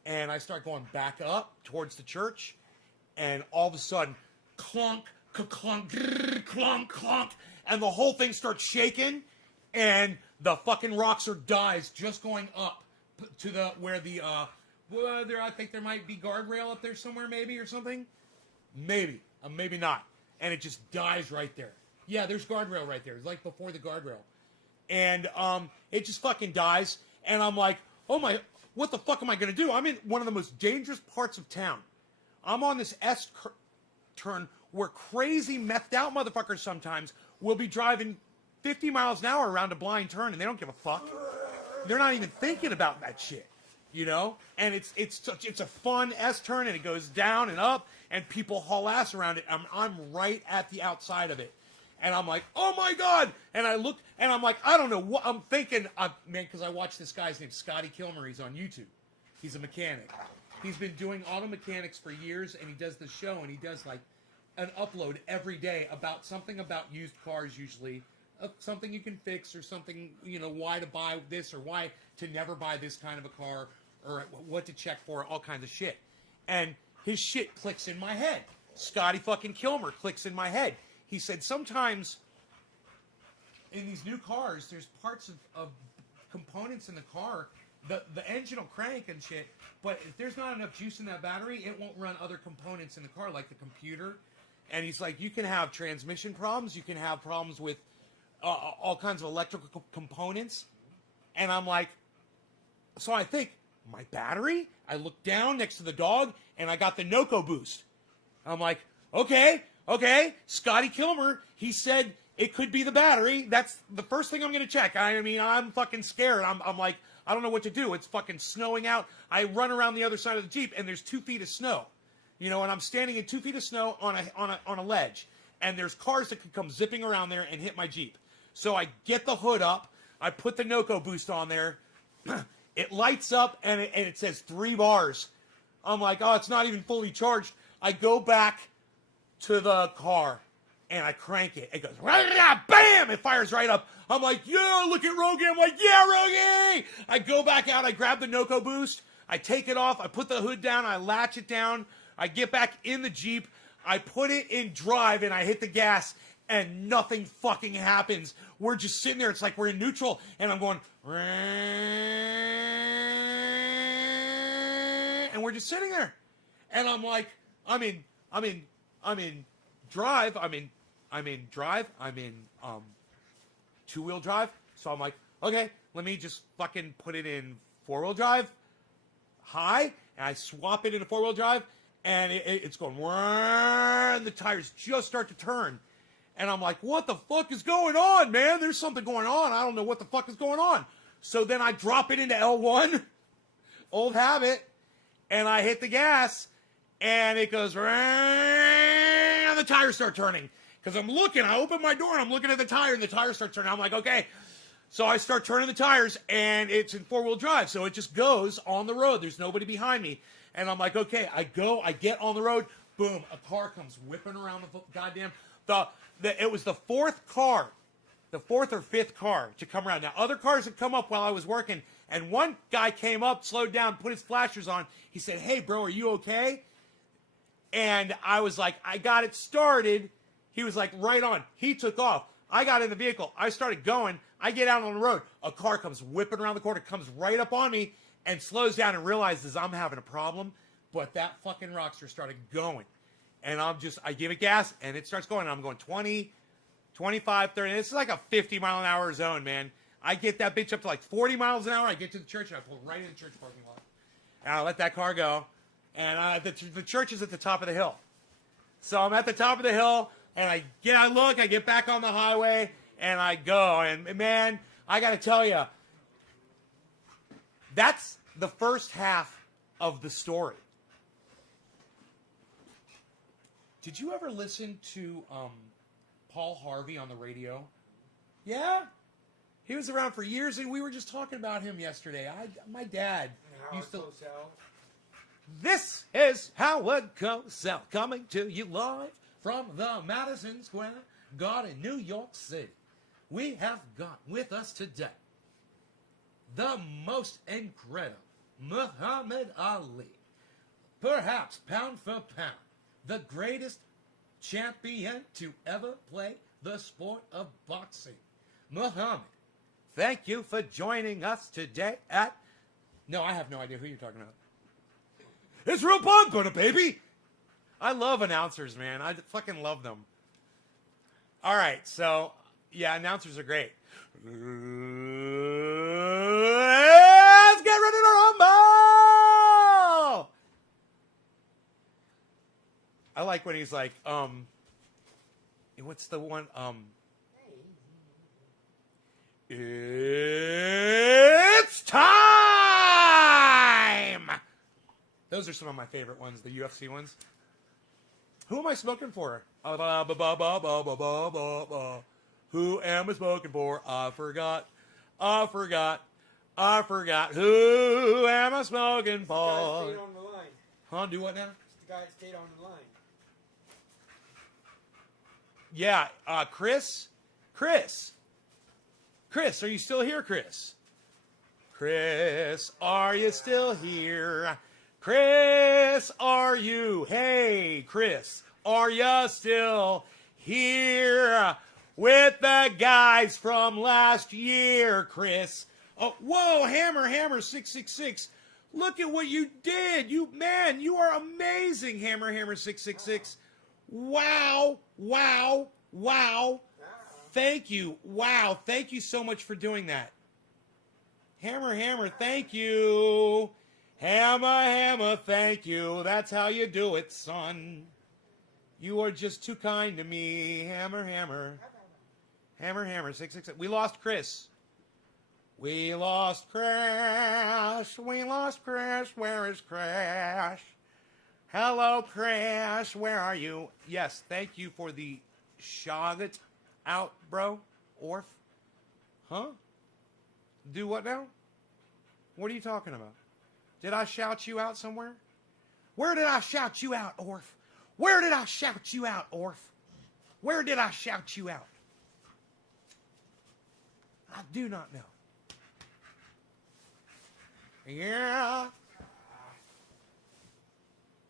And I start going back up towards the church, and all of a sudden, clunk, clunk, clunk, clunk, and the whole thing starts shaking, and the fucking Roxor dies just going up to the where the there I think there might be guardrail up there somewhere, maybe, or something, maybe not, and it just dies right there. Yeah, there's guardrail right there. It's like before the guardrail, and it just fucking dies, and I'm like, oh my, what the fuck am I gonna do? I'm in one of the most dangerous parts of town. I'm on this S-turn where crazy methed out motherfuckers sometimes will be driving 50 miles an hour around a blind turn, and they don't give a fuck. They're not even thinking about that shit, you know? And it's a fun S-turn, and it goes down and up, and people haul ass around it. I'm right at the outside of it. And I'm like, oh my God! And I look, and I'm like, I don't know what I'm thinking. Man, because I watch this guy's named Scotty Kilmer. He's on YouTube. He's a mechanic. He's been doing auto mechanics for years, and he does the show, and he does like an upload every day about something about used cars, usually something you can fix, or something, you know, why to buy this or why to never buy this kind of a car, or what to check for, all kinds of shit. And his shit clicks in my head. Scotty fucking Kilmer clicks in my head. He said sometimes in these new cars, there's parts of components in the car. The engine will crank and shit, but if there's not enough juice in that battery, it won't run other components in the car, like the computer. And he's like, you can have transmission problems, you can have problems with all kinds of electrical components. And I'm like, so I think, my battery? I look down next to the dog, and I got the Nocoboost. I'm like, okay, Scotty Kilmer, he said it could be the battery. That's the first thing I'm going to check. I mean, I'm fucking scared. I'm like, I don't know what to do. It's fucking snowing out. I run around the other side of the Jeep, and there's 2 feet of snow. You know, and I'm standing in 2 feet of snow on a ledge. And there's cars that could come zipping around there and hit my Jeep. So I get the hood up. I put the Nocoboost on there. It lights up, and it says 3 bars. I'm like, oh, it's not even fully charged. I go back to the car, and I crank it. It goes, bam! It fires right up. I'm like, yeah, look at Rogie. I'm like, yeah, Rogie! I go back out. I grab the Nocoboost. I take it off. I put the hood down. I latch it down. I get back in the Jeep. I put it in drive, and I hit the gas, and nothing fucking happens. We're just sitting there. It's like we're in neutral, and I'm going, and we're just sitting there. And I'm like, I'm in drive. I'm in 2-wheel drive. So I'm like, okay, let me just fucking put it in 4-wheel drive high, and I swap it into 4-wheel drive, and it's going, and the tires just start to turn. And I'm like, what the fuck is going on, man? There's something going on. I don't know what the fuck is going on. So then I drop it into L1, old habit, and I hit the gas, and it goes, and the tires start turning. Because I'm looking, I open my door, and I'm looking at the tire, and the tires start turning. I'm like, okay. So I start turning the tires, and it's in 4-wheel drive. So it just goes on the road. There's nobody behind me. And I'm like, okay, I get on the road. Boom, a car comes whipping around the goddamn... It was the 4th car, the 4th or 5th car to come around. Now, other cars had come up while I was working, and one guy came up, slowed down, put his flashers on. He said, hey, bro, are you okay? And I was like, I got it started. He was like, right on. He took off. I got in the vehicle. I started going. I get out on the road. A car comes whipping around the corner, comes right up on me, and slows down and realizes I'm having a problem. But that fucking Roxor started going. And I give it gas, and it starts going. And I'm going 20, 25, 30. This is like a 50-mile-an-hour zone, man. I get that bitch up to like 40 miles an hour. I get to the church, and I pull right in the church parking lot. And I let that car go. And the church is at the top of the hill. So I'm at the top of the hill, and I get back on the highway, and I go. And, man, I got to tell you, that's the first half of the story. Did you ever listen to Paul Harvey on the radio? Yeah? He was around for years, and we were just talking about him yesterday. My dad used to... This is how it goes out, coming to you live from the Madison Square Garden, New York City. We have got with us today the most incredible Muhammad Ali, perhaps pound for pound, the greatest champion to ever play the sport of boxing. Muhammad, thank you for joining us today at... No, I have no idea who you're talking about. It's Real Butter, baby! I love announcers, man. I fucking love them. All right, so, yeah, announcers are great. Let's get ready to rumble! I like when he's like, what's the one, it's time! Those are some of my favorite ones, the UFC ones. Who am I smoking for? Who am I smoking for? I forgot. Who am I smoking for? The guy that stayed on the line. Huh? Do what now? It's the guy that stayed on the line. Yeah, Chris, are you still here, Chris? Chris, are you still here? Chris, are you? Hey, Chris, are you still here with the guys from last year, Chris? Oh, whoa, Hammer 666. Look at what you did. You are amazing, Hammer 666. Wow. Thank you. Wow, thank you so much for doing that. Hammer, thank you. Hammer, thank you. That's how you do it, son. You are just too kind to me. Hammer 666. We lost Chris. We lost Crash. We lost Crash. Where is Crash? Hello, Crash. Where are you? Yes, thank you for the shout out, bro. Orf. Huh? Do what now? What are you talking about? Did I shout you out somewhere? Where did I shout you out, Orf? Where did I shout you out, Orf? Where did I shout you out? I do not know. Yeah.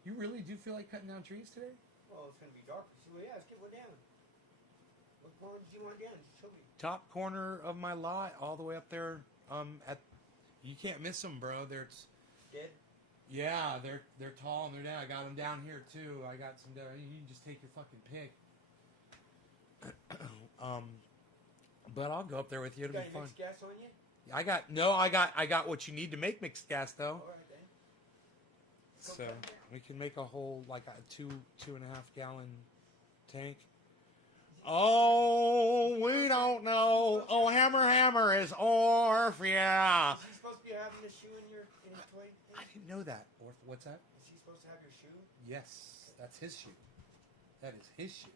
You really do feel like cutting down trees today? Well, it's going to be dark. So, yeah, let's get one down. What corner do you want down? Just show me. Top corner of my lot, all the way up there. At you can't miss them, bro. They're Dead? yeah, they're tall and they're down. I got them down here too. I got some down. You can just take your fucking pick. But I'll go up there with you. It'll You be got fun. any mixed gas on you? I got what you need to make mixed gas though. All right, then. So we can make a whole like a 2.5 gallon tank. Oh, we don't know. Oh, Hammer is Orf, yeah. Is he supposed to be having the shoe in his toy? I didn't know that. Orf, what's that? Is he supposed to have your shoe? Yes, that's his shoe. That is his shoe.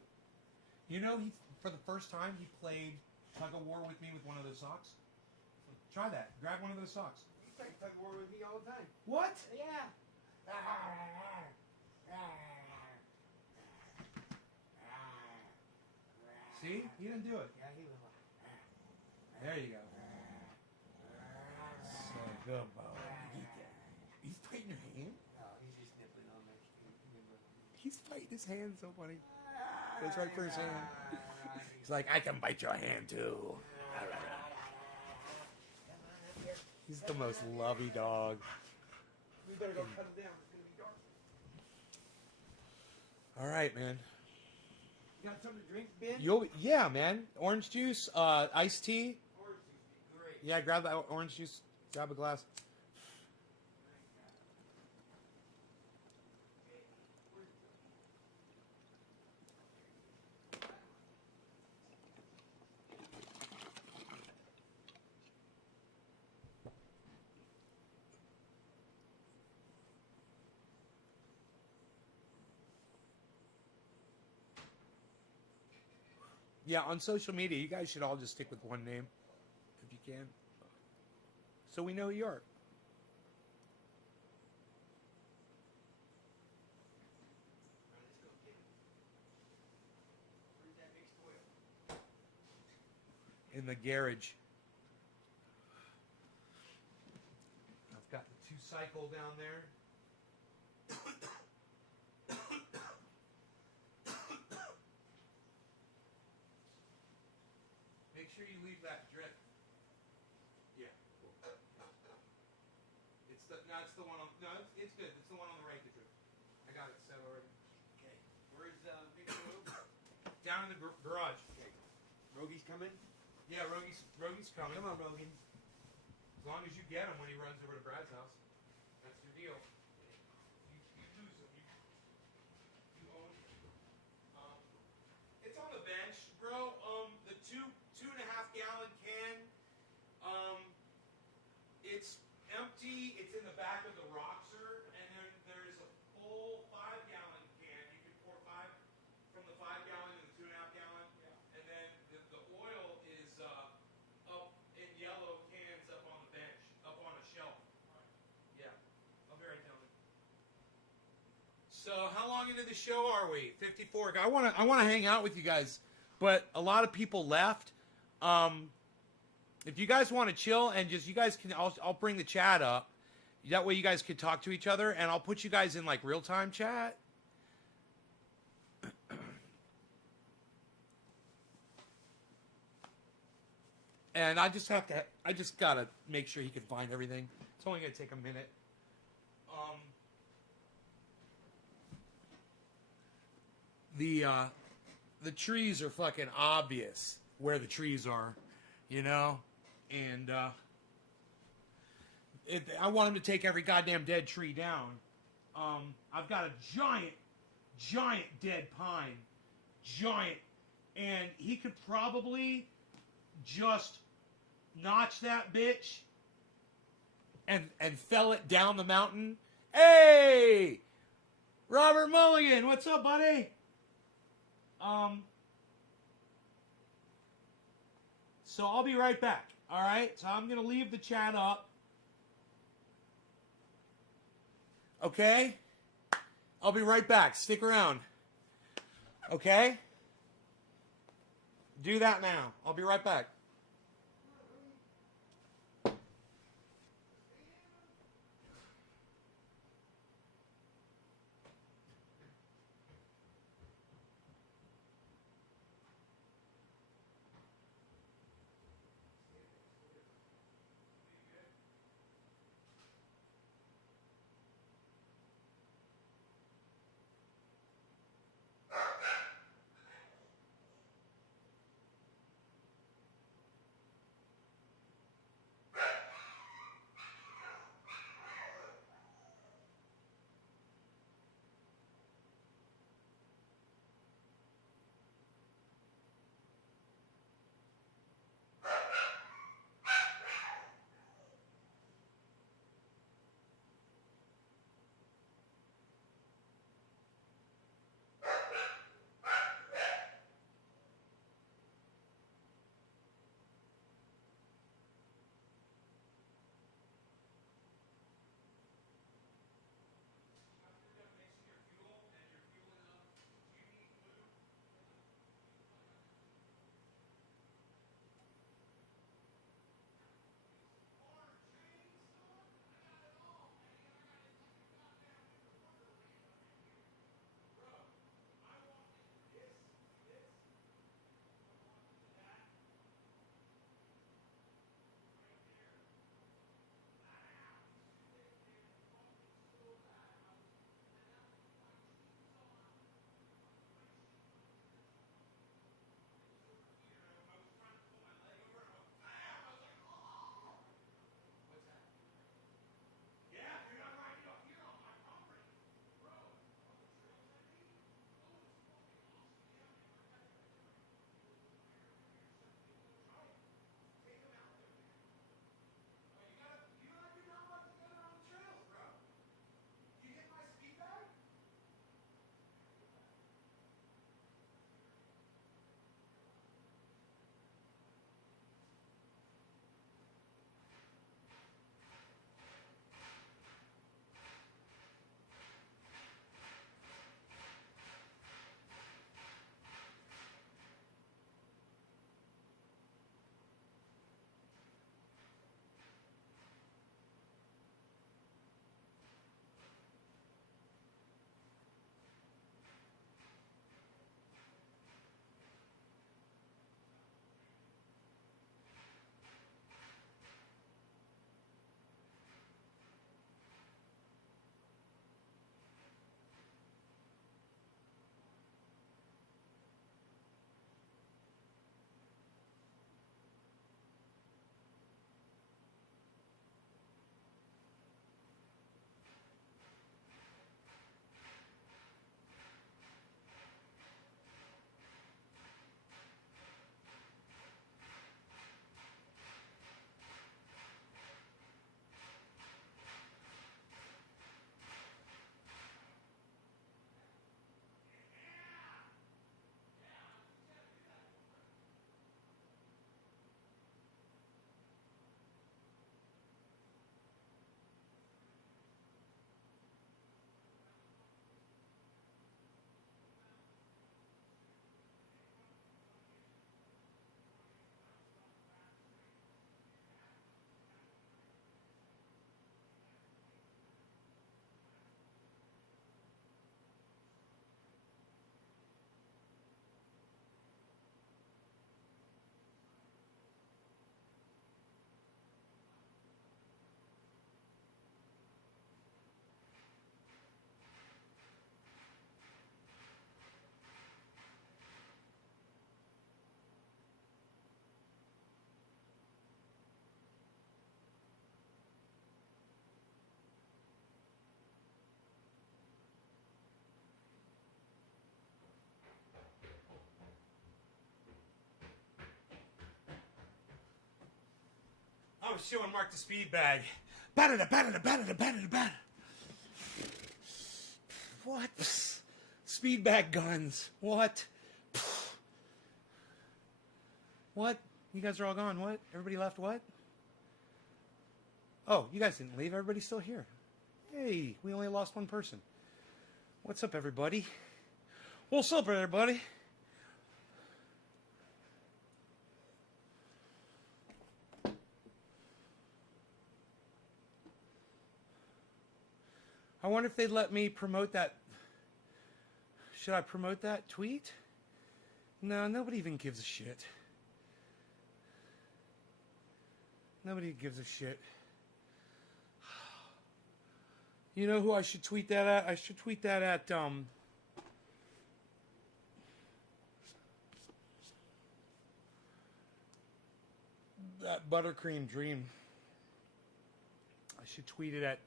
You know, he for the first time he played tug of war with me with one of those socks. Try that. Grab one of those socks. You play tug of war with me all the time. What? Yeah. See? You didn't do it. Yeah, he was There you go. So good, boy. He's fighting your hand? No, he's just nippling on my He's fighting his hand so funny. Goes right for his hand. He's like, I can bite your hand too. He's the most lovey dog. We better go cut him down. It's going to be dark. All right, man. You got something to drink, Ben? Yeah, man. Orange juice, iced tea. Orange juice would be great. Yeah, grab that orange juice. Grab a glass. Yeah, on social media, you guys should all just stick with one name, if you can, so we know who you are. Let's go get him. Where's that mixed oil? In the garage. I've got the 2-cycle down there. Make sure you leave that drip. Yeah. It's the one on. No, it's good. It's the one on the right that drip. I got it set already. Okay. Where's mixed oil? Down in the garage. Okay. Rogy's coming? Yeah, Rogy's coming. Come on, Rogan. As long as you get him when he runs over to Brad's house. That's your deal. You lose him. You own him. It's on the bench, bro. The 2.5 gallon can, it's empty. It's in the back of the Roxor, and then there's a full 5 gallon can. You can pour 5 from the 5 gallon to the 2.5 gallon, and then the oil is up in yellow cans up on the bench, up on a shelf. Yeah, I'll be right down there. So how long into the show are we? 54. I want to hang out with you guys, but a lot of people left. If you guys want to chill and just you guys can, I'll bring the chat up. That way you guys can talk to each other, and I'll put you guys in like real time chat. And I just gotta make sure he can find everything. It's only gonna take a minute. The trees are fucking obvious where the trees are, you know, and I want him to take every goddamn dead tree down. I've got a giant dead pine, giant, and he could probably just notch that bitch and fell it down the mountain. Hey, Robert Mulligan, what's up, buddy? So I'll be right back. All right, so I'm gonna leave the chat up. Okay, I'll be right back. Stick around. Okay, do that now. I'll be right back. was showing Mark the speed bag. Ba-da-da-ba-da-da-ba-da-da-ba-da-da. What? Speed bag guns. What? What? You guys are all gone. What? Everybody left. What? Oh, you guys didn't leave. Everybody's still here. Hey, we only lost one person. What's up, everybody? What's up, everybody? I wonder if they'd let me promote that. Should I promote that tweet? No, nobody even gives a shit. Nobody gives a shit. You know who I should tweet that at? I should tweet that at, that Buttercream Dream. I should tweet it at,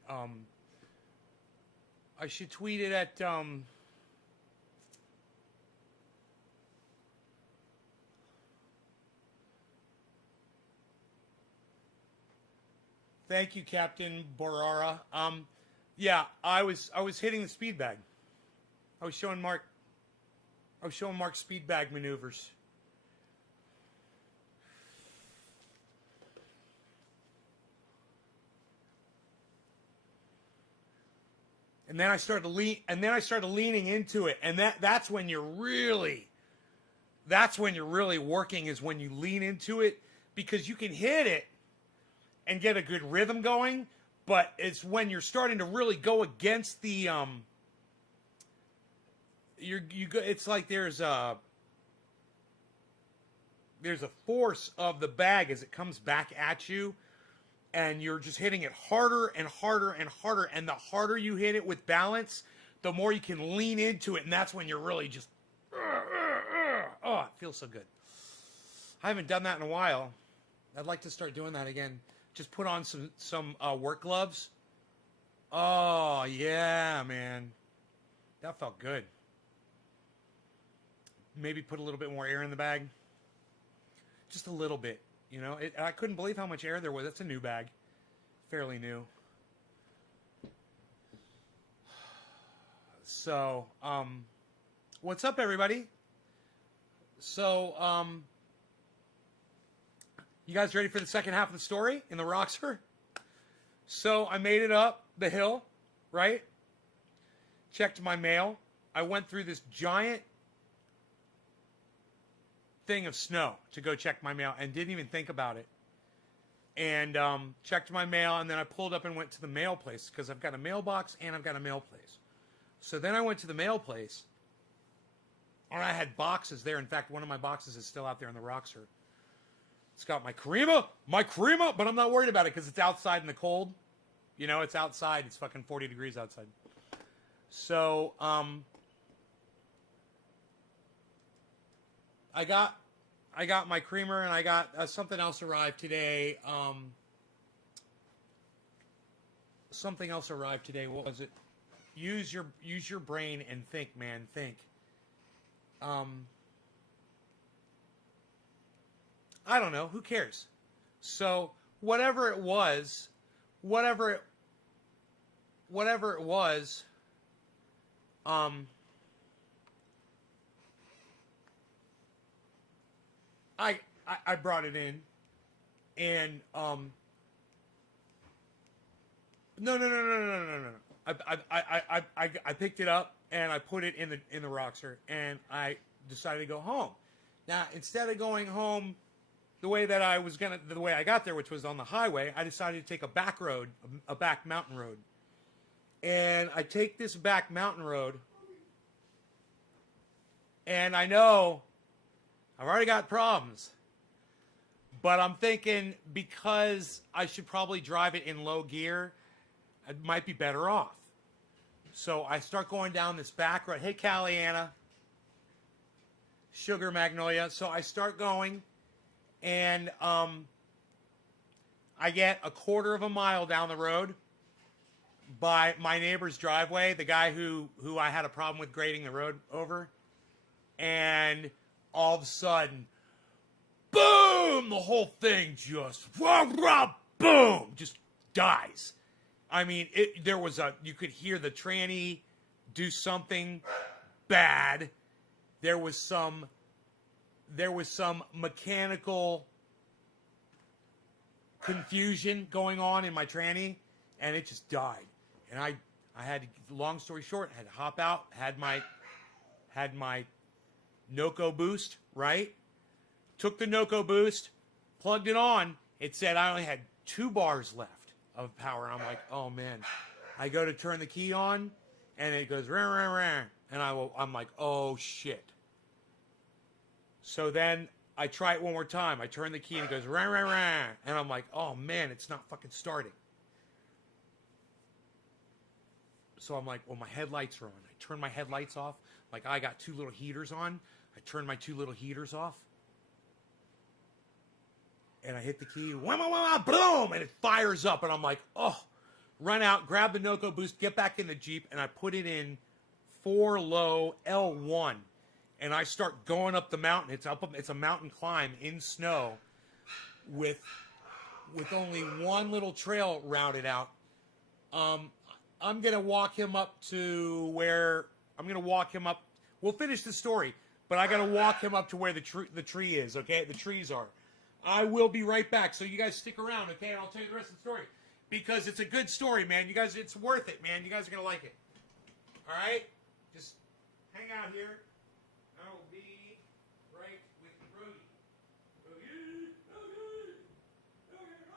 Thank you, Captain Borara. Yeah, I was hitting the speed bag. I was showing Mark speed bag maneuvers. And then I started leaning into it, and that's when you're really working, is when you lean into it, because you can hit it and get a good rhythm going, but it's when you're starting to really go against the it's like there's a force of the bag as it comes back at you, and you're just hitting it harder and harder and harder, and the harder you hit it with balance, the more you can lean into it, and that's when you're really just oh, it feels so good. I haven't done that in a while. I'd like to start doing that again. Just put on some work gloves. Oh, yeah, man. That felt good. Maybe put a little bit more air in the bag. Just a little bit, you know. I couldn't believe how much air there was. That's a new bag. Fairly new. So, what's up, everybody? So, you guys ready for the second half of the story in the Roxor? So I made it up the hill, right? Checked my mail. I went through this giant thing of snow to go check my mail and didn't even think about it. And checked my mail, and then I pulled up and went to the mail place because I've got a mailbox and I've got a mail place. So then I went to the mail place, and I had boxes there. In fact, one of my boxes is still out there in the Roxor. It's got my crema, but I'm not worried about it because it's outside in the cold. You know, it's outside. It's fucking 40 degrees outside. So, I got my creamer, and I got something else arrived today. Something else arrived today. What was it? Use your brain and think, man. Think. I don't know. Who cares? So whatever it was, I brought it in, and no. I picked it up and I put it in the Roxor, and I decided to go home. Now, instead of going home the way I got there, which was on the highway, I decided to take a back road, a back mountain road. And I take this back mountain road, and I know I've already got problems, but I'm thinking because I should probably drive it in low gear, I might be better off. So I start going down this back road. Hey, Caliana. Sugar Magnolia. So I start going, and I get a quarter of a mile down the road by my neighbor's driveway, the guy who I had a problem with grading the road over, and all of a sudden, boom, the whole thing just boom, just dies. I mean, you could hear the tranny do something bad. There was some mechanical confusion going on in my tranny, and it just died. And I had to, long story short, I had to hop out, had my Nocoboost, right? Took the Nocoboost, plugged it on. It said I only had 2 bars left of power. And I'm like, oh man. I go to turn the key on, and it goes rah, rah, rah. And I'm like, oh shit. So then I try it one more time. I turn the key and it goes rah, rah, rah. And I'm like, oh man, it's not fucking starting. So I'm like, well, my headlights are on. I turn my headlights off. Like, I got 2 little heaters on. I turn my 2 little heaters off. And I hit the key. Wah, wah, wah, wah, boom! And it fires up. And I'm like, oh. Run out, grab the Nocoboost, get back in the Jeep, and I put it in 4 low L1. And I start going up the mountain. It's a mountain climb in snow with only one little trail routed out. I'm going to walk him up to where... I'm going to walk him up... We'll finish the story, but I got to walk him up to where the tree is, okay? The trees are. I will be right back, so you guys stick around, okay? And I'll tell you the rest of the story. Because it's a good story, man. You guys, it's worth it, man. You guys are going to like it. All right? Just hang out here. I will be right with Rogie. Rogie! Rogie! Rogie! Rogie!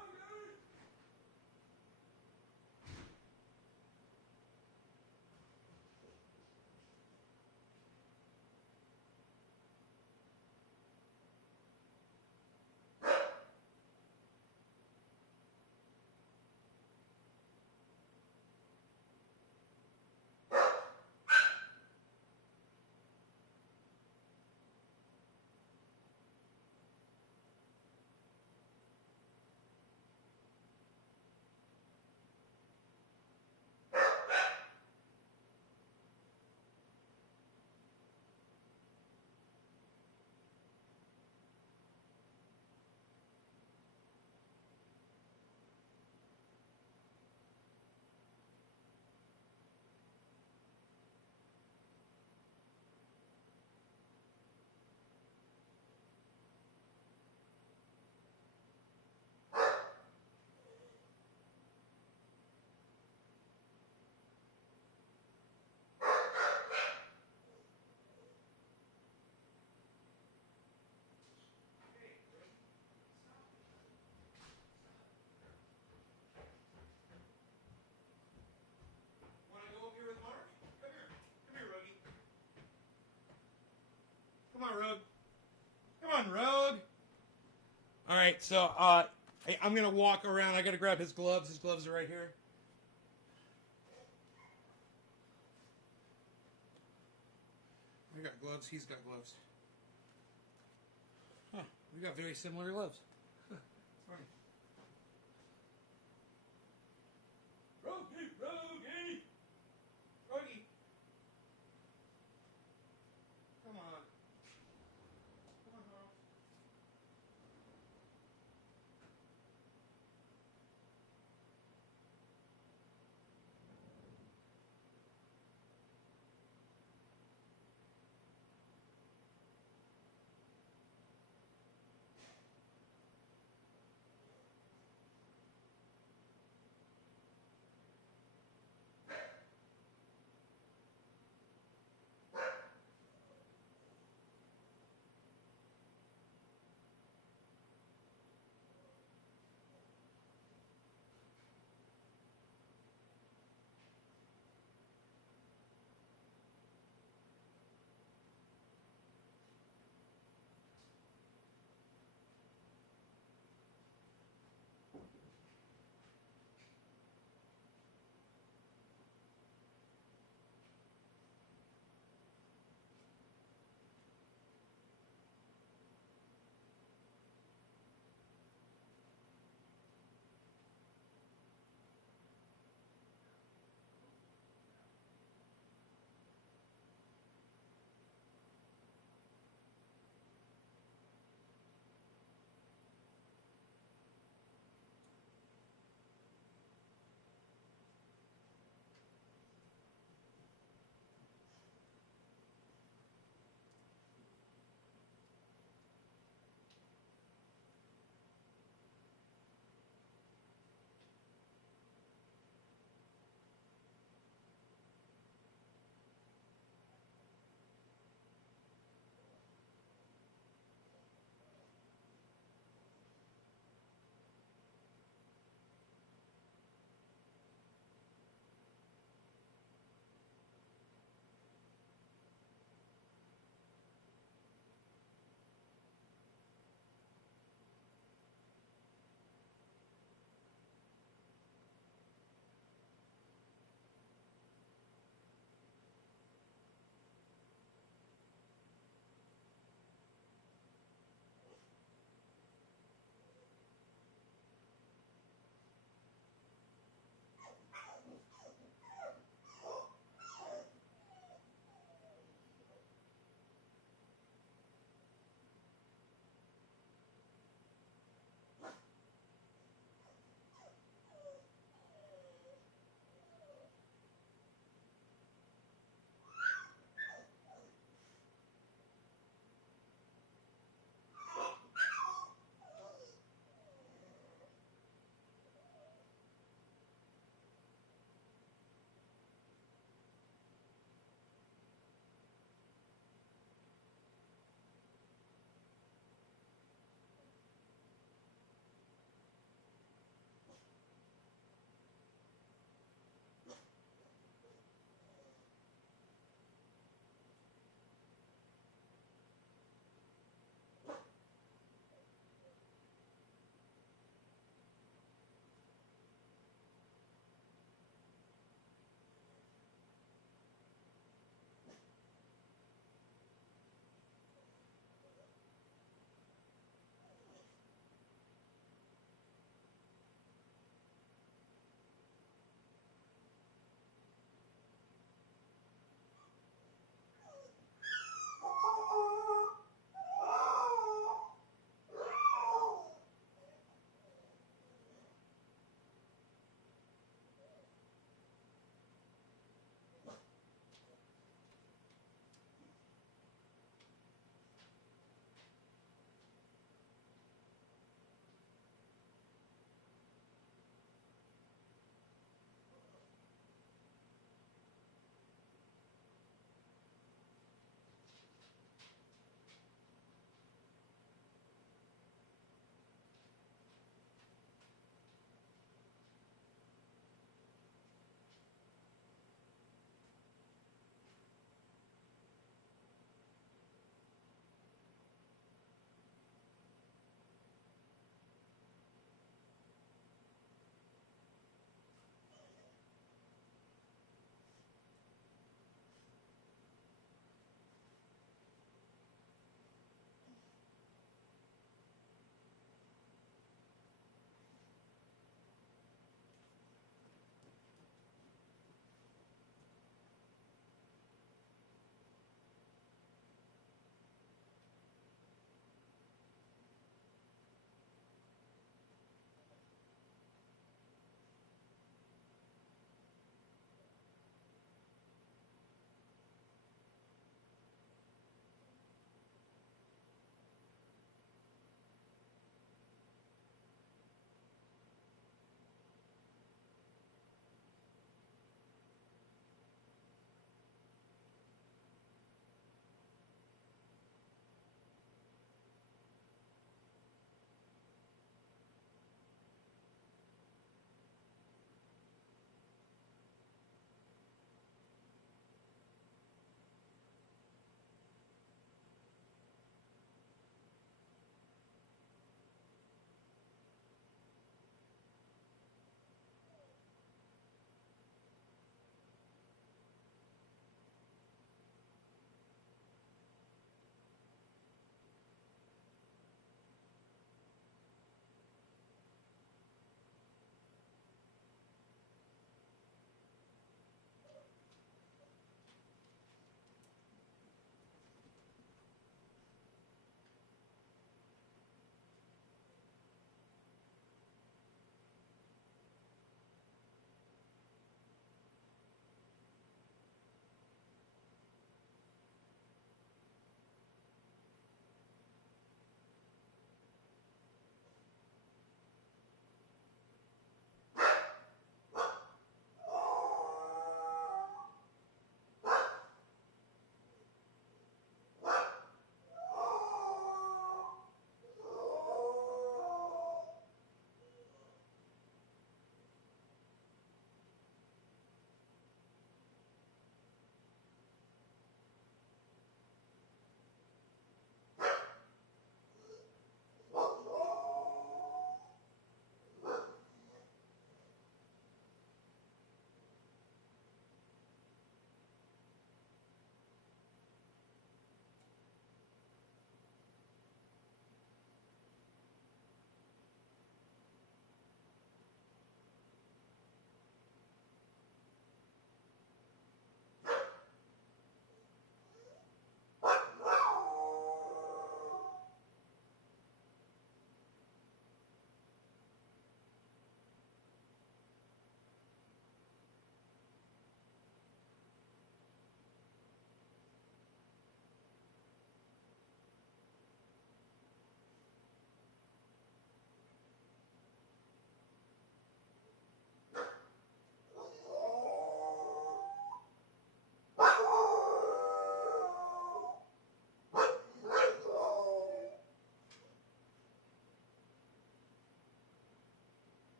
Want to go up here with Mark? Come here. Come here, Rogie. Come on, Rogue. Come on, Rogue. All right, so hey, I'm going to walk around. I got to grab his gloves. His gloves are right here. I got gloves. He's got gloves. Huh. We got very similar gloves. Huh. Funny. Rogie! Rogie! Rogie! Come on. Come on, Carl.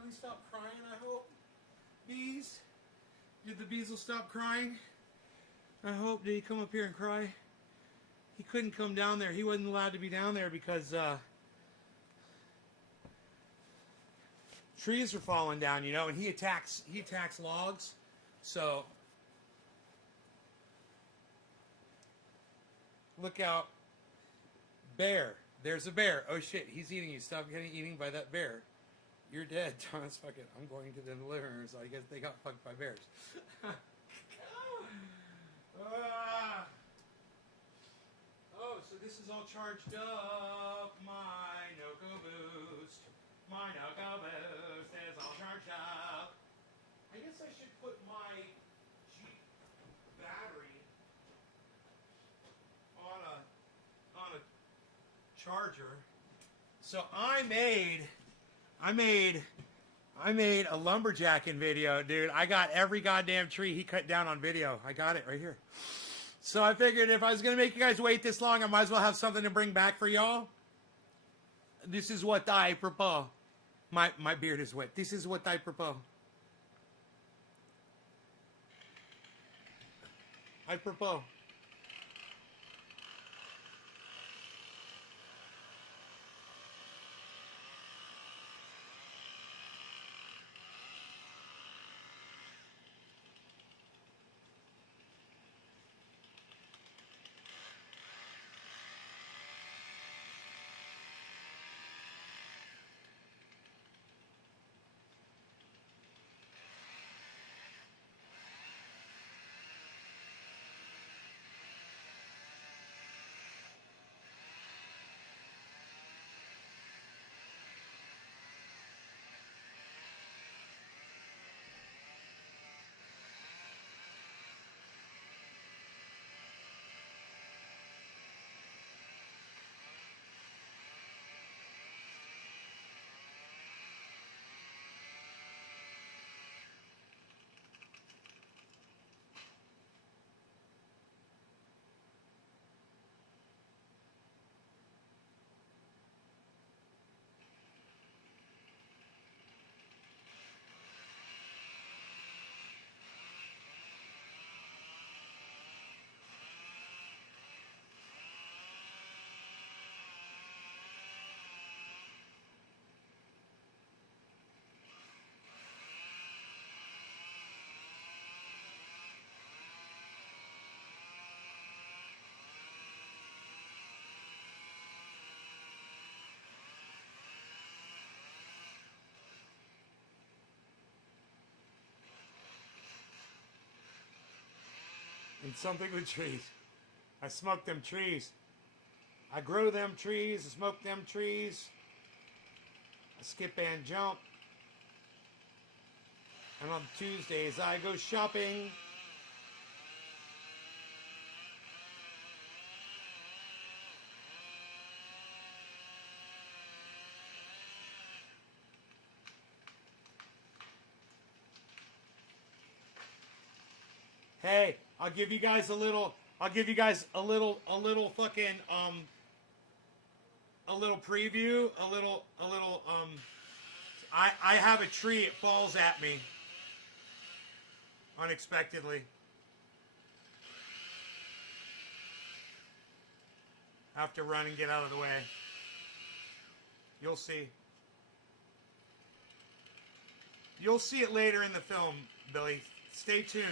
finally stop crying, I hope. Bees? Did the bees will stop crying? I hope. Did he come up here and cry? He couldn't come down there. He wasn't allowed to be down there because trees are falling down, you know, and he attacks logs. So look out. Bear. There's a bear. Oh shit, he's eating you. Stop getting eaten by that bear. You're dead, Thomas. Fuck it. I'm going to the living room, so I guess they got fucked by bears. Oh, so this is all charged up. My Nocoboost. My Nocoboost is all charged up. I guess I should put my Jeep battery on a charger. So I made a lumberjacking video, dude. I got every goddamn tree he cut down on video. I got it right here. So I figured if I was going to make you guys wait this long, I might as well have something to bring back for y'all. This is what I propose. My beard is wet. This is what I propose. I propose. And something with trees. I smoke them trees. I grow them trees. I smoke them trees. I skip and jump. And on Tuesdays I go shopping. Hey, I'll give you guys a little fucking, a little preview, I have a tree, it falls at me. Unexpectedly. I have to run and get out of the way. You'll see. You'll see it later in the film, Billy. Stay tuned.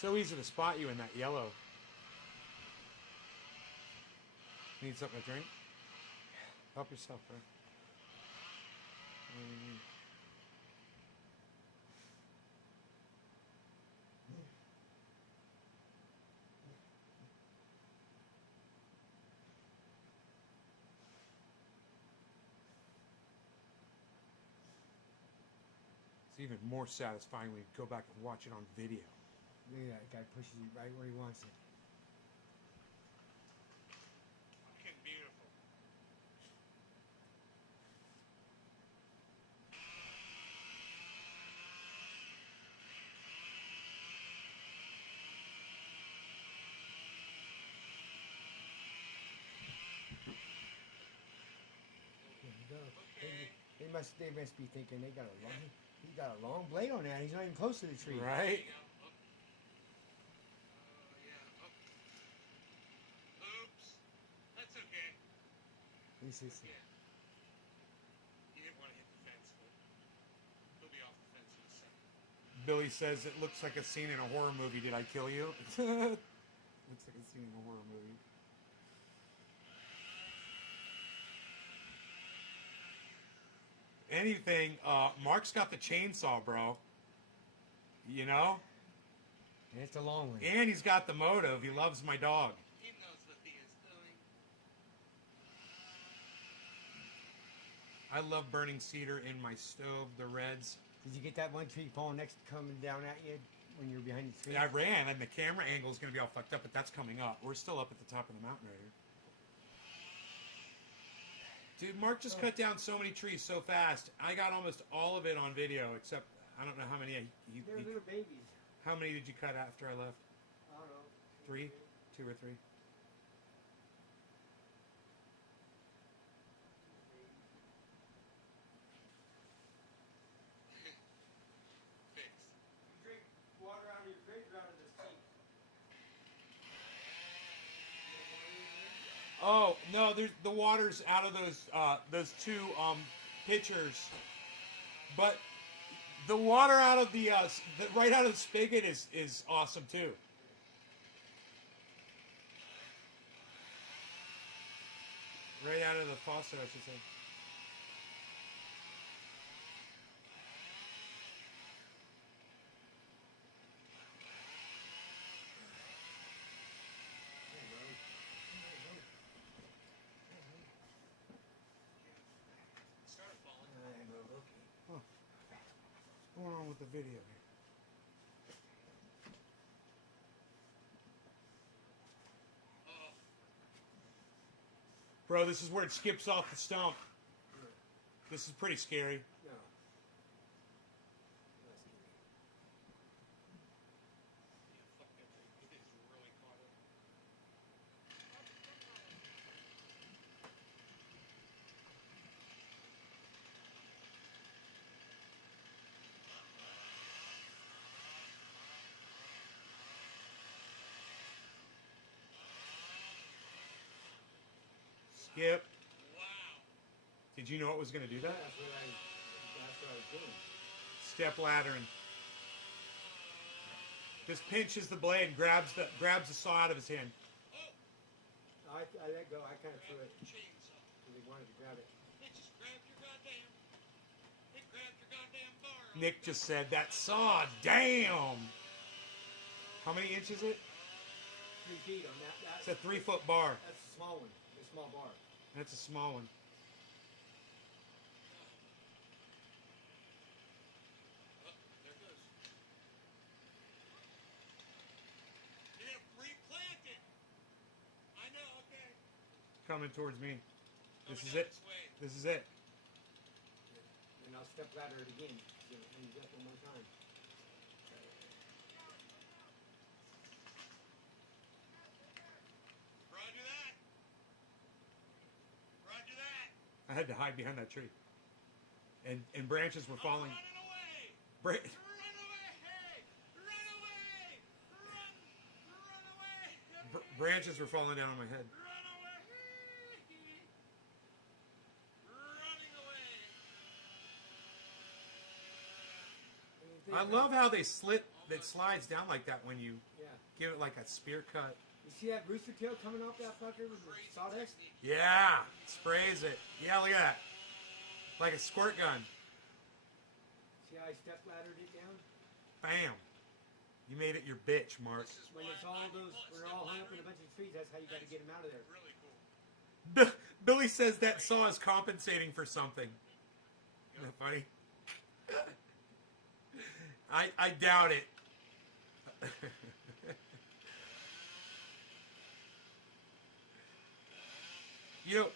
So easy to spot you in that yellow. Need something to drink? Help yourself, bro. It's even more satisfying when you go back and watch it on video. Look at that guy pushes it right where he wants it. Fucking beautiful. There you go. They must be thinking he got a long blade on that. He's not even close to the tree. Right? Oops. That's okay. He says, Yeah. He didn't want to hit the fence, but he'll be off the fence in a second. Billy says it looks like a scene in a horror movie. Did I kill you? Looks like a scene in a horror movie. Anything, Mark's got the chainsaw, bro. You know? and it's a long one. And he's got the motive. He loves my dog. He knows what he is doing. I love burning cedar in my stove, the reds. Did you get that one tree falling coming down at you when you're behind the tree? I ran, and the camera angle is going to be all fucked up, but that's coming up. We're still up at the top of the mountain right here. Dude, Mark just cut down so many trees so fast. I got almost all of it on video, except I don't know how many. They're little babies. How many did you cut after I left? I don't know. 3? 2 or 3? Fix. Drink water out of your fridge or out of the sink? Oh no, there's the water's out of those two pitchers, but the water out of the right out of the spigot is awesome too. Right out of the faucet, I should say. It started falling. What's going on with the video here? Bro, this is where it skips off the stump. This is pretty scary. No. Yeah, fuck that thing. It is really caught up. Skip. Wow. Did you know it was going to do that? That's what I was doing. Step laddering. Just pinches the blade and grabs the saw out of his hand. Oh, I let go. I kind of threw grab it the chainsaw. because he wanted to grab it. It just grabbed your goddamn. It grabbed your goddamn bar. Nick just said that saw. Damn. How many inches is it? 3 feet on that. It's a 3-foot bar. That's a small one. A small bar. That's a small one. Oh, there it goes. It replanted. I know, okay. Coming towards me. This Coming is down it. this way. This is it. And I'll step ladder it again. So it ends up one more time. Roger that. Roger that. I had to hide behind that tree. And branches were falling. I'm running away. Bra- Run away. Hey. Run away. Run away. branches were falling down on my head. Run away. Running away. I love how they slit. It slides down like that when you Yeah. give it like a spear cut. You see that rooster tail coming off that fucker with the Crazy sawdust? technique. Yeah, sprays it. Yeah, look at that. Like a squirt gun. See how I step laddered it down? Bam. You made it your bitch, Mark. This is When why it's all I those, lost when they're the all hung up in a battery. bunch of trees, that's how you got to get them out of there. Really cool. Billy says that saw is compensating for something. Isn't that funny? I doubt it. You know,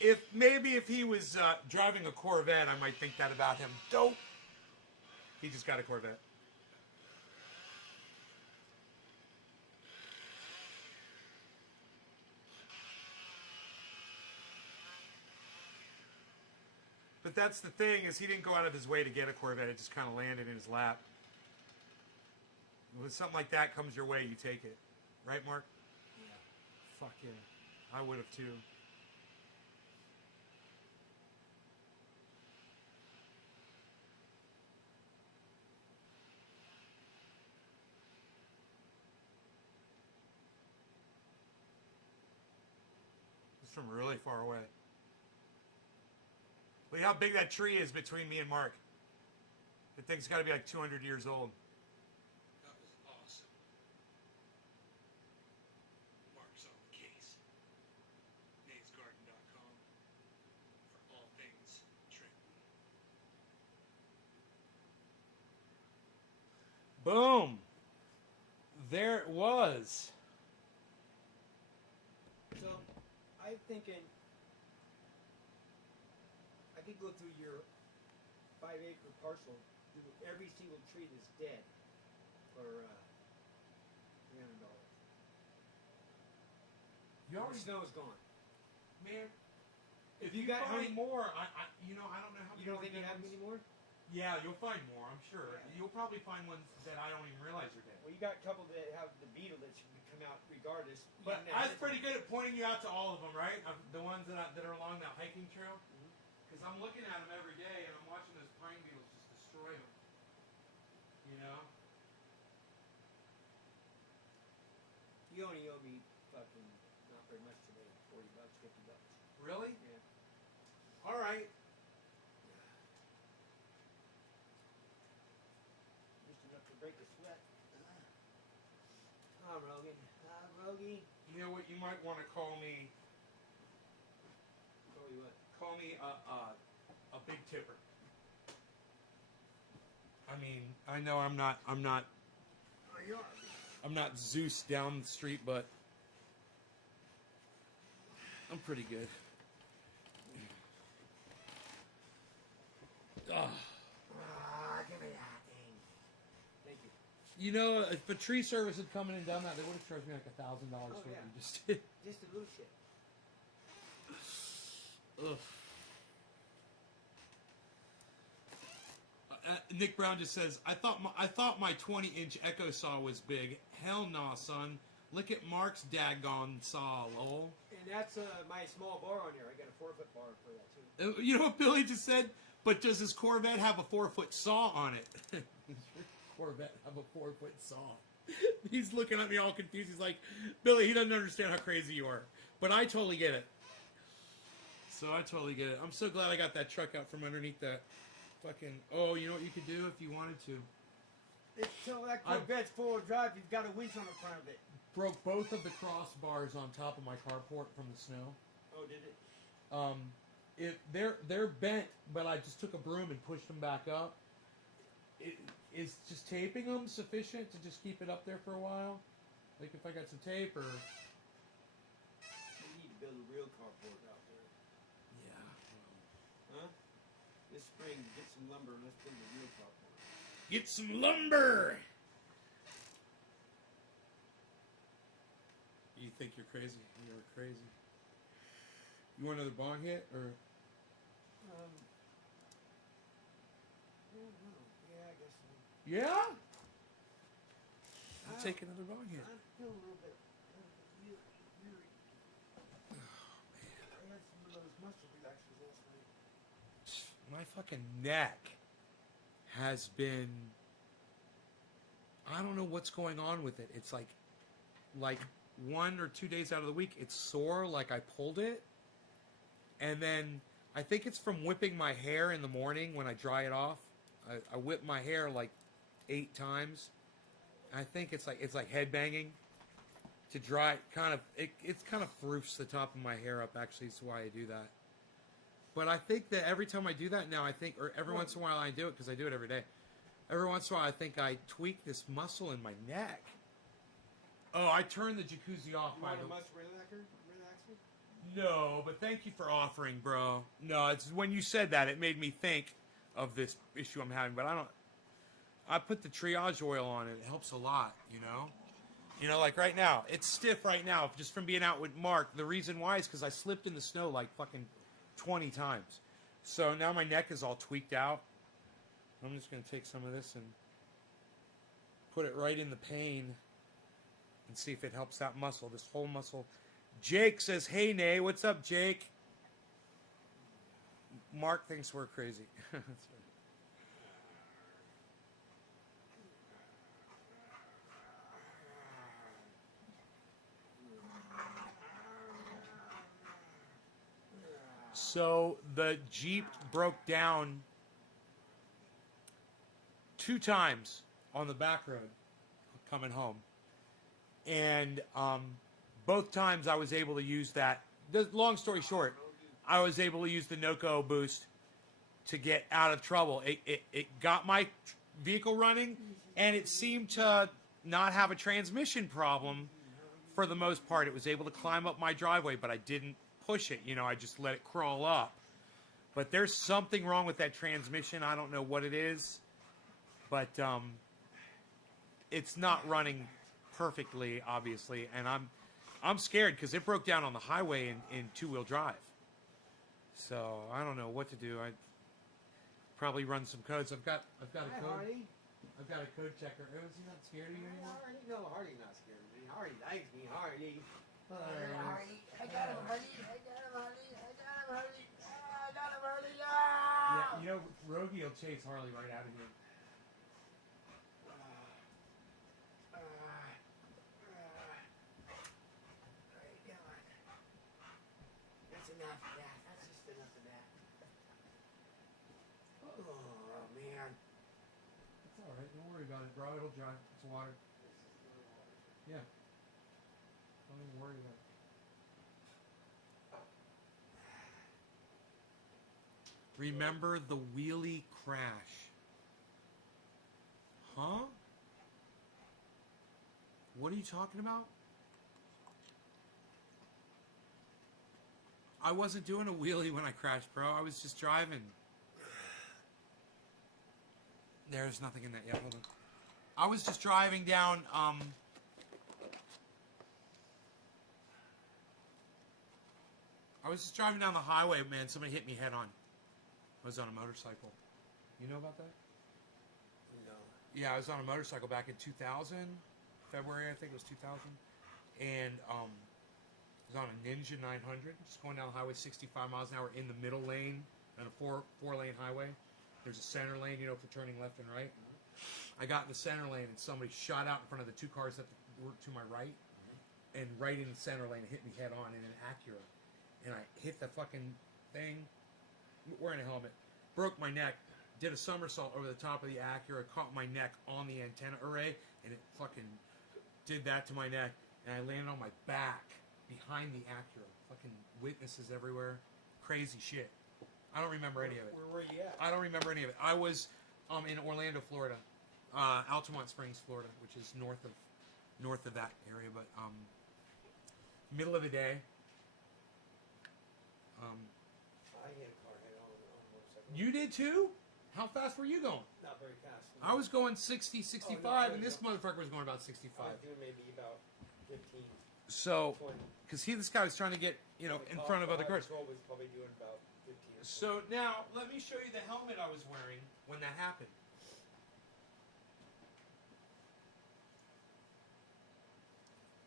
if he was driving a Corvette, I might think that about him. Dope. He just got a Corvette. But that's the thing, is he didn't go out of his way to get a Corvette. It just kind of landed in his lap. When something like that comes your way, you take it. Right, Mark? Yeah. Fuck yeah. I would have too. It's from really far away. Look how big that tree is between me and Mark. That thing's got to be like 200 years old. That was awesome. Mark's on the case. NatesGarden.com for all things Trenton. Boom. There it was. So, I'm thinking I could go through your 5-acre parcel, do every single tree that's dead for $300. You The already snow's gone. man. If You you got find honey- more, I I don't know how many. You don't more think you dead have ones. any more? Yeah, you'll find more. I'm sure. Yeah. You'll probably find ones that I don't even realize are dead. Well, you got a couple that have the beetle that should come out regardless. But even I now. was pretty good at pointing you out to all of them, right? The ones that are along that hiking trail. Mhm. Because I'm looking at them every day, and I'm watching those pine beetles just destroy them. You know? You only owe me fucking not very much today. $40, $50. Really? Yeah. All right. Just enough to break a sweat. Ah, Rogan. Ah, Rogie. You know what? You might want to call me Tell you what. a big tipper. I mean, I know I'm not Oh, you are. I'm not Zeus down the street, but I'm pretty good. Ah. Ah, give me that thing. Thank you. You know, if a tree service had come in and done that, they would have charged me like $1,000 Oh, for what yeah. you just did. Just a little shit. Ugh. Nick Brown just says, I thought my 20-inch Echo saw was big. Hell nah, son. Look at Mark's daggone saw, lol. And that's my small bar on there. I got a 4-foot bar for that too. You know what Billy just said? But does his Corvette have a 4-foot saw on it? Does your Corvette have a 4-foot saw? He's looking at me all confused. He's like, Billy, he doesn't understand how crazy you are. But I totally get it. So I totally get it. I'm so glad I got that truck out from underneath that fucking... Oh, you know what you could do if you wanted to? Until that Corvette's 4-wheel drive, you've got a winch on the front of it. Broke both of the crossbars on top of my carport from the snow. Oh, did it? They're bent, but I just took a broom and pushed them back up. Is just taping them sufficient to just keep it up there for a while? Like if I got some tape or... You need to build a real carport out there. Yeah. Huh? This spring, get some lumber and let's build a real carport. Get some lumber! You think you're crazy? You're crazy. You want another bong hit, or... I don't know. Yeah, I guess so. Yeah? I'll take another bong hit. I feel a little bit weary. I had some of those muscle relaxers last night. My fucking neck has been... I don't know what's going on with it. It's like 1 or 2 days out of the week, it's sore like I pulled it. And then I think it's from whipping my hair in the morning when I dry it off. I whip my hair like 8 times. I think it's like head banging to dry. It's kind of froofs the top of my hair up. Actually, is why I do that. But I think that every time I do that now, or every once in a while I do it because I do it every day. Every once in a while, I think I tweak this muscle in my neck. Oh, I turned the jacuzzi off. You want a much relaxer? No, but thank you for offering, bro. No, it's when you said that, it made me think of this issue I'm having. But I put the triage oil on it. It helps a lot, you know? You know, like right now, it's stiff right now just from being out with Mark. The reason why is because I slipped in the snow like fucking 20 times. So now my neck is all tweaked out. I'm just going to take some of this and put it right in the pain and see if it helps that muscle, this whole muscle. Jake says, hey, Nay. What's up, Jake? Mark thinks we're crazy. That's right. So the Jeep broke down 2 times on the back road coming home. And both times I was able to use that. Long story short, I was able to use the Nocoboost to get out of trouble. It got my vehicle running, and it seemed to not have a transmission problem for the most part. It was able to climb up my driveway, but I didn't push it. You know, I just let it crawl up. But there's something wrong with that transmission. I don't know what it is, but it's not running perfectly, obviously, and I'm scared because it broke down on the highway in 2-wheel drive. So I don't know what to do. I probably run some codes. I've got a code. Hardy. I've got a code checker. Oh, is he not scared of you anymore? No, Hardy's not scared of me. Hardy likes me. Hardy. Hardy. I got him, Hardy. I got him, Hardy. I got him, Hardy. I got him, Hardy. Yeah, you know, Rogie will chase Harley right out of here. That's enough of that. That's just enough of that. Oh, man. It's all right. Don't worry about it, bro. It'll dry. It's water. Yeah. Don't even worry about it. Remember the wheelie crash. Huh? What are you talking about? I wasn't doing a wheelie when I crashed, bro. I was just driving. There's nothing in that yet. Hold on. I was just driving down, I was just driving down the highway, man. Somebody hit me head on. I was on a motorcycle. You know about that? No. Yeah, I was on a motorcycle back in 2000, February, I think it was 2000, and I was on a Ninja 900, just going down the highway 65 miles an hour in the middle lane on a four-lane highway. There's a center lane, you know, for turning left and right. I got in the center lane, and somebody shot out in front of the 2 cars that were to my right, and right in the center lane, hit me head on in an Acura, and I hit the fucking thing, wearing a helmet, broke my neck, did a somersault over the top of the Acura, caught my neck on the antenna array, and it fucking did that to my neck, and I landed on my back behind the Acura. Fucking witnesses everywhere. Crazy shit. I don't remember any of it. Where were you at? I don't remember any of it. I was in Orlando, Florida. Altamont Springs, Florida, which is north of that area, but middle of the day. I hit a car head on a motorcycle. You did too? How fast were you going? Not very fast. I was going 60, 65, and this motherfucker was going about 65. I was doing maybe about 15, So, 20. because this guy was trying to get, in front of other cars. Patrol was probably doing about 15 or So now, let me show you the helmet I was wearing when that happened.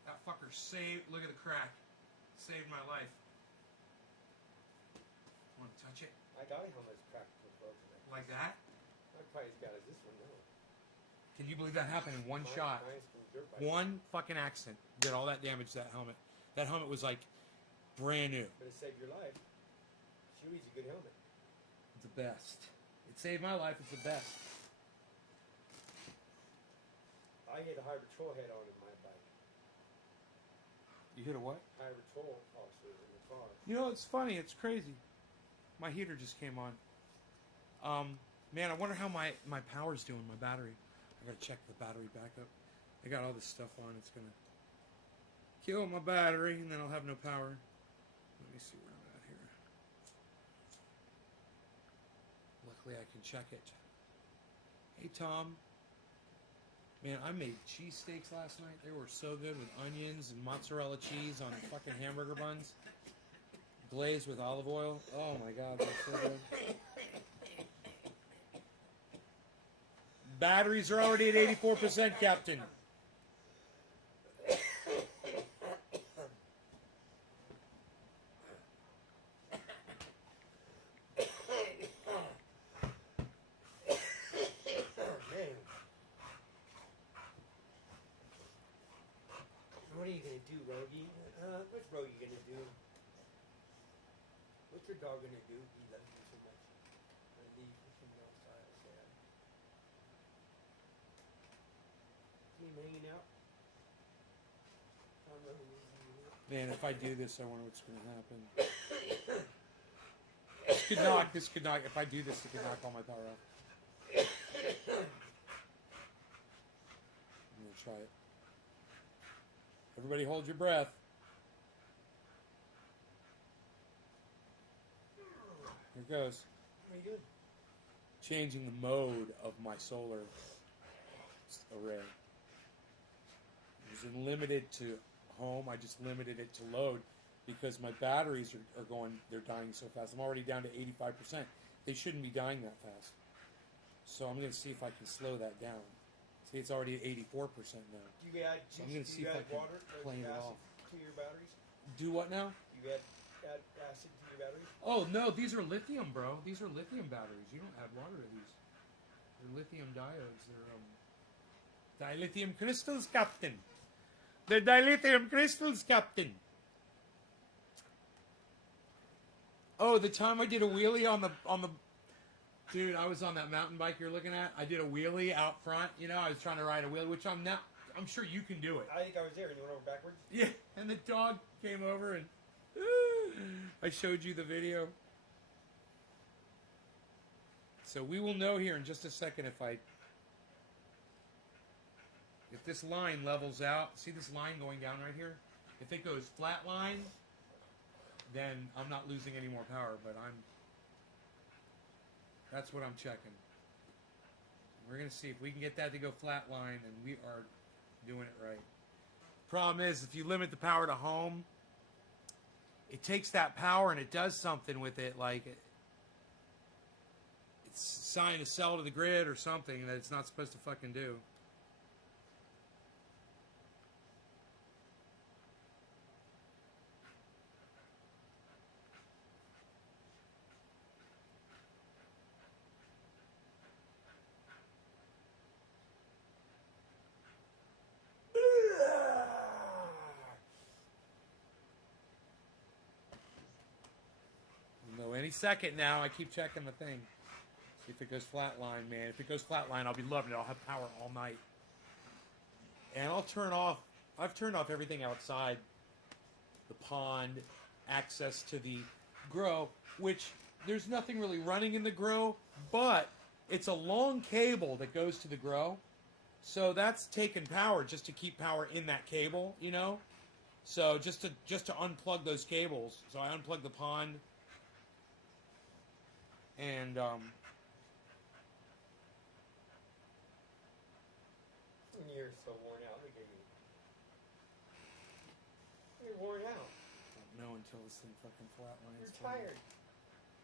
That fucker saved, look at the crack. Saved my life. Want to touch it? I got a helmet that's cracked with broken. Like that? Not quite as bad as this one, no. Can you believe that happened in one shot? Mine's from dirt bike. One fucking accident did all that damage to that helmet. That helmet was like brand new. But it saved your life. Chewy's a good helmet. The best. It saved my life. It's the best. I hit a high patrol head on in my bike. You hit a what? High patrol officer in the car. You know, it's funny. It's crazy. My heater just came on. Man, I wonder how my power's doing, my battery. I gotta check the battery backup. I got all this stuff on. It's gonna kill my battery, and then I'll have no power. Let me see where I'm at here. Luckily, I can check it. Hey, Tom. Man, I made cheesesteaks last night. They were so good with onions and mozzarella cheese on fucking hamburger buns. Glazed with olive oil. Oh my god, they're so good. Batteries are already at 84%, Captain. What are you gonna do, Rogie? What's Rogie gonna do? What's your dog gonna do? He loves you so much. Leave him outside, sad. See him hanging out? Tom Rogie is hanging out. Man, if I do this, I wonder what's going to happen. This could knock, if I do this, it could knock all my power off. I'm going to try it. Everybody hold your breath. Here it goes. What are you doing? Changing the mode of my solar array. It was limited to home. I just limited it to load because my batteries are going, they're dying so fast. I'm already down to 85%. They shouldn't be dying that fast. So I'm going to see if I can slow that down. See, it's already at 84% now. You add, So I'm going to see if I can water plane it acid off. to your batteries? Do what now? You add acid to your batteries? Oh, no, these are lithium, bro. These are lithium batteries. You don't add water to these. They're lithium diodes. They're dilithium crystals, Captain. They're dilithium crystals, Captain. Oh, the time I did a wheelie on the dude, I was on that mountain bike you're looking at. I did a wheelie out front. You know, I was trying to ride a wheelie, which I'm sure you can do it. I think I was there and you went over backwards. Yeah, and the dog came over and I showed you the video. So we will know here in just a second if this line levels out. See this line going down right here? If it goes flat line, then I'm not losing any more power, but that's what I'm checking. We're going to see if we can get that to go flat line, and we are doing it right. Problem is, if you limit the power to home, it takes that power and it does something with it, like it's assigned a cell to the grid or something that it's not supposed to fucking do. Any second now, I keep checking the thing. See if it goes flatline, man. If it goes flatline, I'll be loving it. I'll have power all night. And I've turned off everything outside the pond, access to the grow, which there's nothing really running in the grow, but it's a long cable that goes to the grow. So that's taking power just to keep power in that cable, you know? So just to unplug those cables. So I unplug the pond. And you're so worn out. Look at you. You're worn out. I don't know until this thing fucking flatlines. You're tired.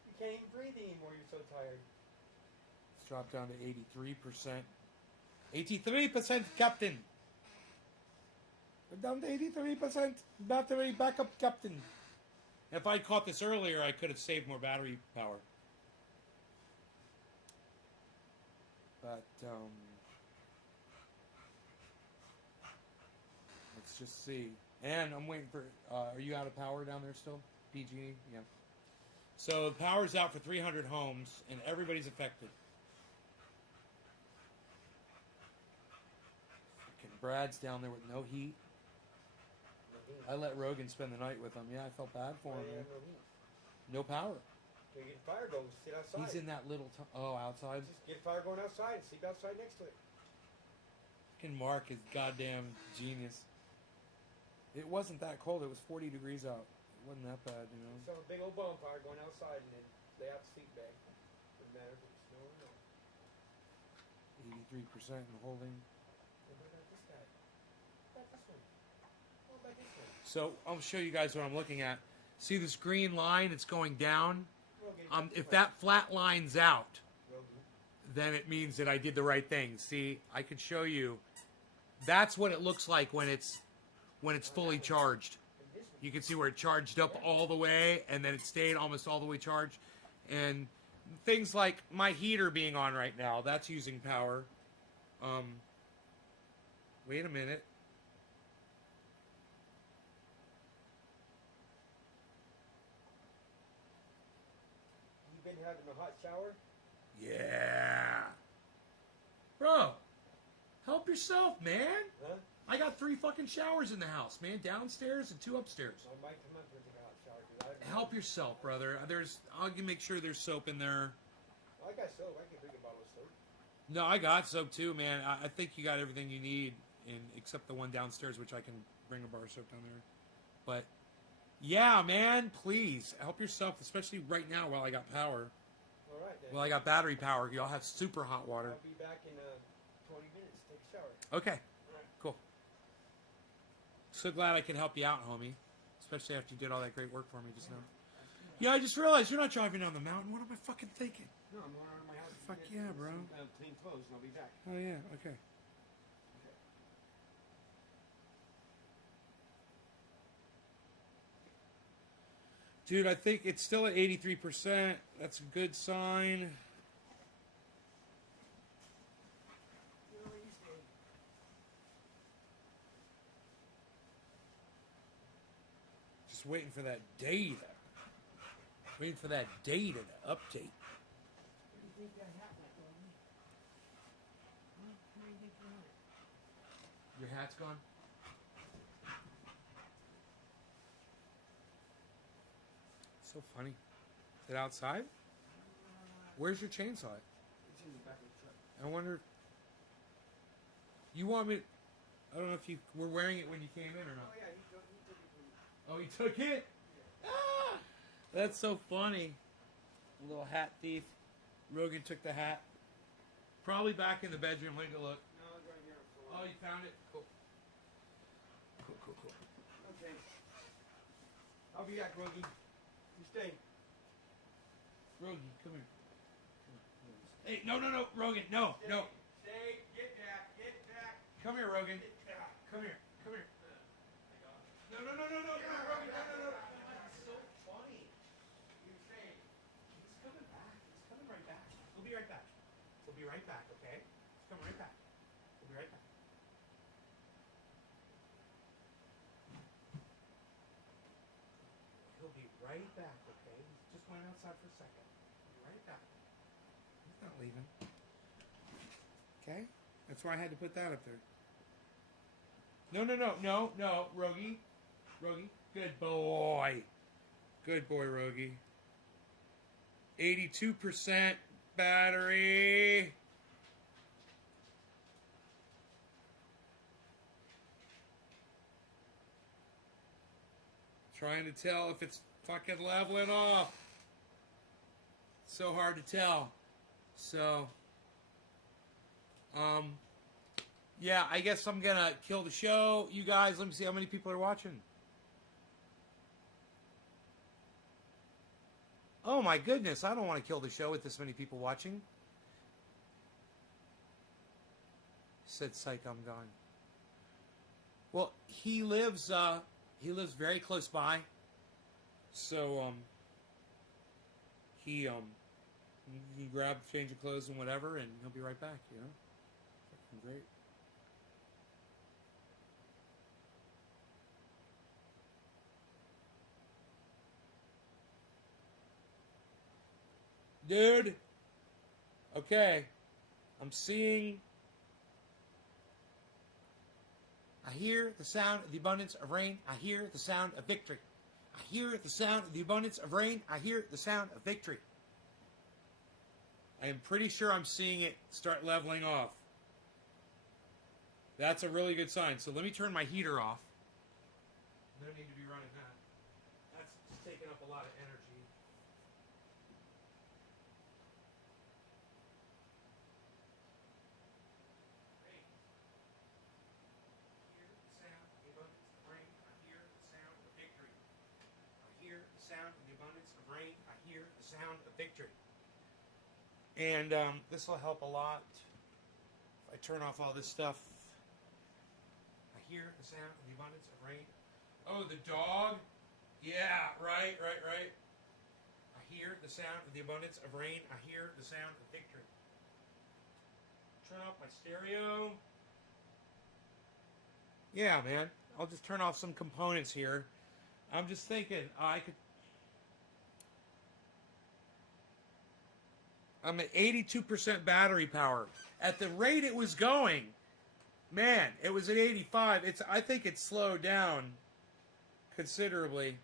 You can't even breathe anymore. You're so tired. It's dropped down to 83%. 83%, Captain. We're down to 83% battery backup, Captain. If I caught this earlier, I could have saved more battery power. But, let's just see. And I'm waiting for, are you out of power down there still? PG? Yeah. So the power's out for 300 homes, and everybody's affected. Fucking Brad's down there with no heat. I let Rogan spend the night with him. Yeah, I felt bad for him. Man. No power. You get fire going, sit outside. He's in that little. Outside. Just get fire going outside and sleep outside next to it. Fucking Mark is goddamn genius. It wasn't that cold. It was 40 degrees out. It wasn't that bad, you know. Just have a big old bonfire going outside and then lay out the sleep bag. Doesn't matter if it's snow or not. 83% and holding. What about this guy? What about this one? What about this one? So I'll show you guys what I'm looking at. See this green line? It's going down. Rogan, If that flat line's out, Rogan. then it means that I did the right thing. See, I could show you. That's what it looks like when it's fully charged. You can see where it charged up all the way, and then it stayed almost all the way charged. And things like my heater being on right now, that's using power. Wait a minute. You been having a hot shower? Yeah. Bro, help yourself, man. Huh? I got 3 fucking showers in the house, man. Downstairs and 2 upstairs. I might come up here and take a hot shower. 'Cause I haven't Help yourself, brother. I'll make sure there's soap in there. I got soap. I can bring a bottle of soap. No, I got soap too, man. I think you got everything you need, except the one downstairs, which I can bring a bar of soap down there. But yeah, man, please help yourself, especially right now while I got power. All right, then. Well, I got battery power. Y'all have super hot water. I'll be back in 20 minutes to take a shower. Okay, cool. So glad I could help you out, homie. Especially after you did all that great work for me just now. Yeah, I just realized you're not driving down the mountain. What am I fucking thinking? No, I'm going out of my house. Fuck to get yeah, bro. Some, clean clothes, and I'll be back. Oh yeah, okay. Dude, I think it's still at 83%. That's a good sign. Just waiting for that data. Waiting for that data to update. What do you think that happened, Rogan? Huh? What do you think that happened? Your hat's gone? So funny. Is it outside? Where's your chainsaw? It's in the back of the truck. I wonder. You want me? I don't know if you were wearing it when you came in or not. Oh, yeah, he took it from me. Oh, he took it? Ah, that's so funny. Little hat thief. Rogan took the hat. Probably back in the bedroom. Let me go look. No, it's right here. Oh, you found it? Cool. Cool. Okay. I'll be back, Rogan. You stay. Rogan, come here. Hey, no, Rogan, no. Stay. Get back. Come here, Rogan. Get back. Come here. No, Rogan, no. That's so funny. You stay. He's coming back. He's coming right back. He'll be right back. Okay? He's coming right back. He'll be right back. He'll be right back, okay? He's just went outside for a second. He'll be right back. He's not leaving. Okay? That's why I had to put that up there. No, Rogie. Good boy, Rogie. 82% battery. Trying to tell if it's fucking leveling off. So hard to tell. So, yeah, I guess I'm gonna kill the show. You guys, let me see how many people are watching. Oh my goodness, I don't want to kill the show with this many people watching. Said psych, I'm gone. Well, he lives very close by. So he can grab, change of clothes and whatever, and he'll be right back, you know? Fucking great. Dude. Okay. I'm seeing. I hear the sound of the abundance of rain. I hear the sound of victory. I hear the sound of the abundance of rain. I hear the sound of victory. I am pretty sure I'm seeing it start leveling off. That's a really good sign. So let me turn my heater off. No need to be running that. That's just taking up a lot of energy. Great. I hear the sound of the abundance of rain. I hear the sound of victory. I hear the sound of the abundance of rain. I hear the sound of victory. And this will help a lot. If I turn off all this stuff. I hear the sound of the abundance of rain. Oh, the dog? Yeah, right. I hear the sound of the abundance of rain. I hear the sound of victory. Turn off my stereo. Yeah, man. I'll just turn off some components here. I'm just thinking I'm at 82% battery power. At the rate it was going, man, it was at 85. I think it's slowed down considerably.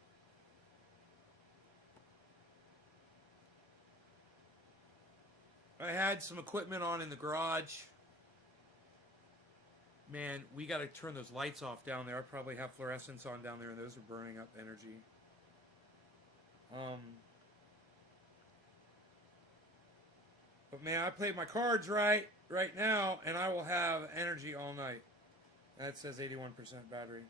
I had some equipment on in the garage. Man, we got to turn those lights off down there. I probably have fluorescents on down there, and those are burning up energy. But man, I played my cards right now, and I will have energy all night. That says 81% battery.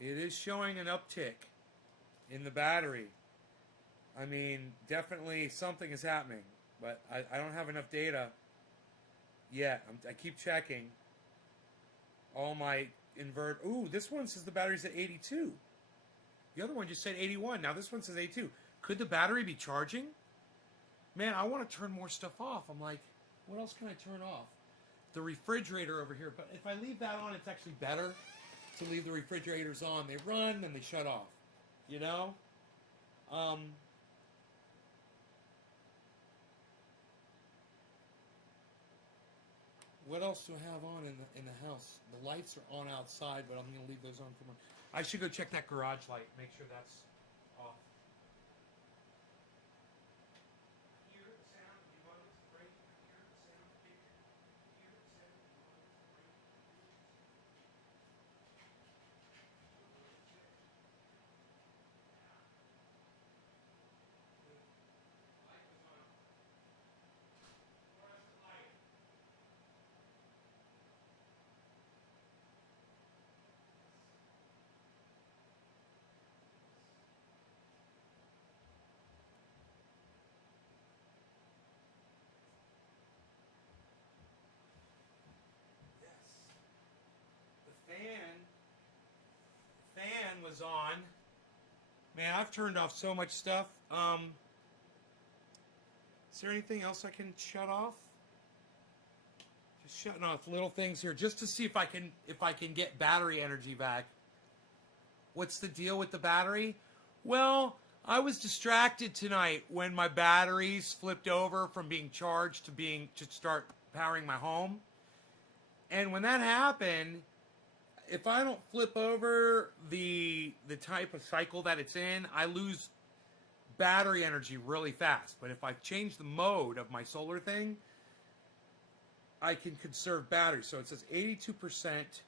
It is showing an uptick in the battery. I mean, definitely something is happening, but I don't have enough data yet. I keep checking. All my invert. Ooh, this one says the battery's at 82. The other one just said 81. Now this one says 82. Could the battery be charging? Man, I want to turn more stuff off. I'm like, what else can I turn off? The refrigerator over here. But if I leave that on, it's actually better to leave the refrigerators on. They run and they shut off. You know? What else do I have on in the house? The lights are on outside, but I'm going to leave those on for more. I should go check that garage light, make sure that's off. I hear the sound of the abundance of rain. I hear the sound of victory. I hear the sound of the abundance of rain. The light was on. Fluorescent light. The fan was on. Man, I've turned off so much stuff. Is there anything else I can shut off? Just shutting off little things here, just to see if I can get battery energy back. What's the deal with the battery? Well, I was distracted tonight when my batteries flipped over from being charged to start powering my home. And when that happened, if I don't flip over the type of cycle that it's in, I lose battery energy really fast. But if I change the mode of my solar thing, I can conserve battery. So it says 82%.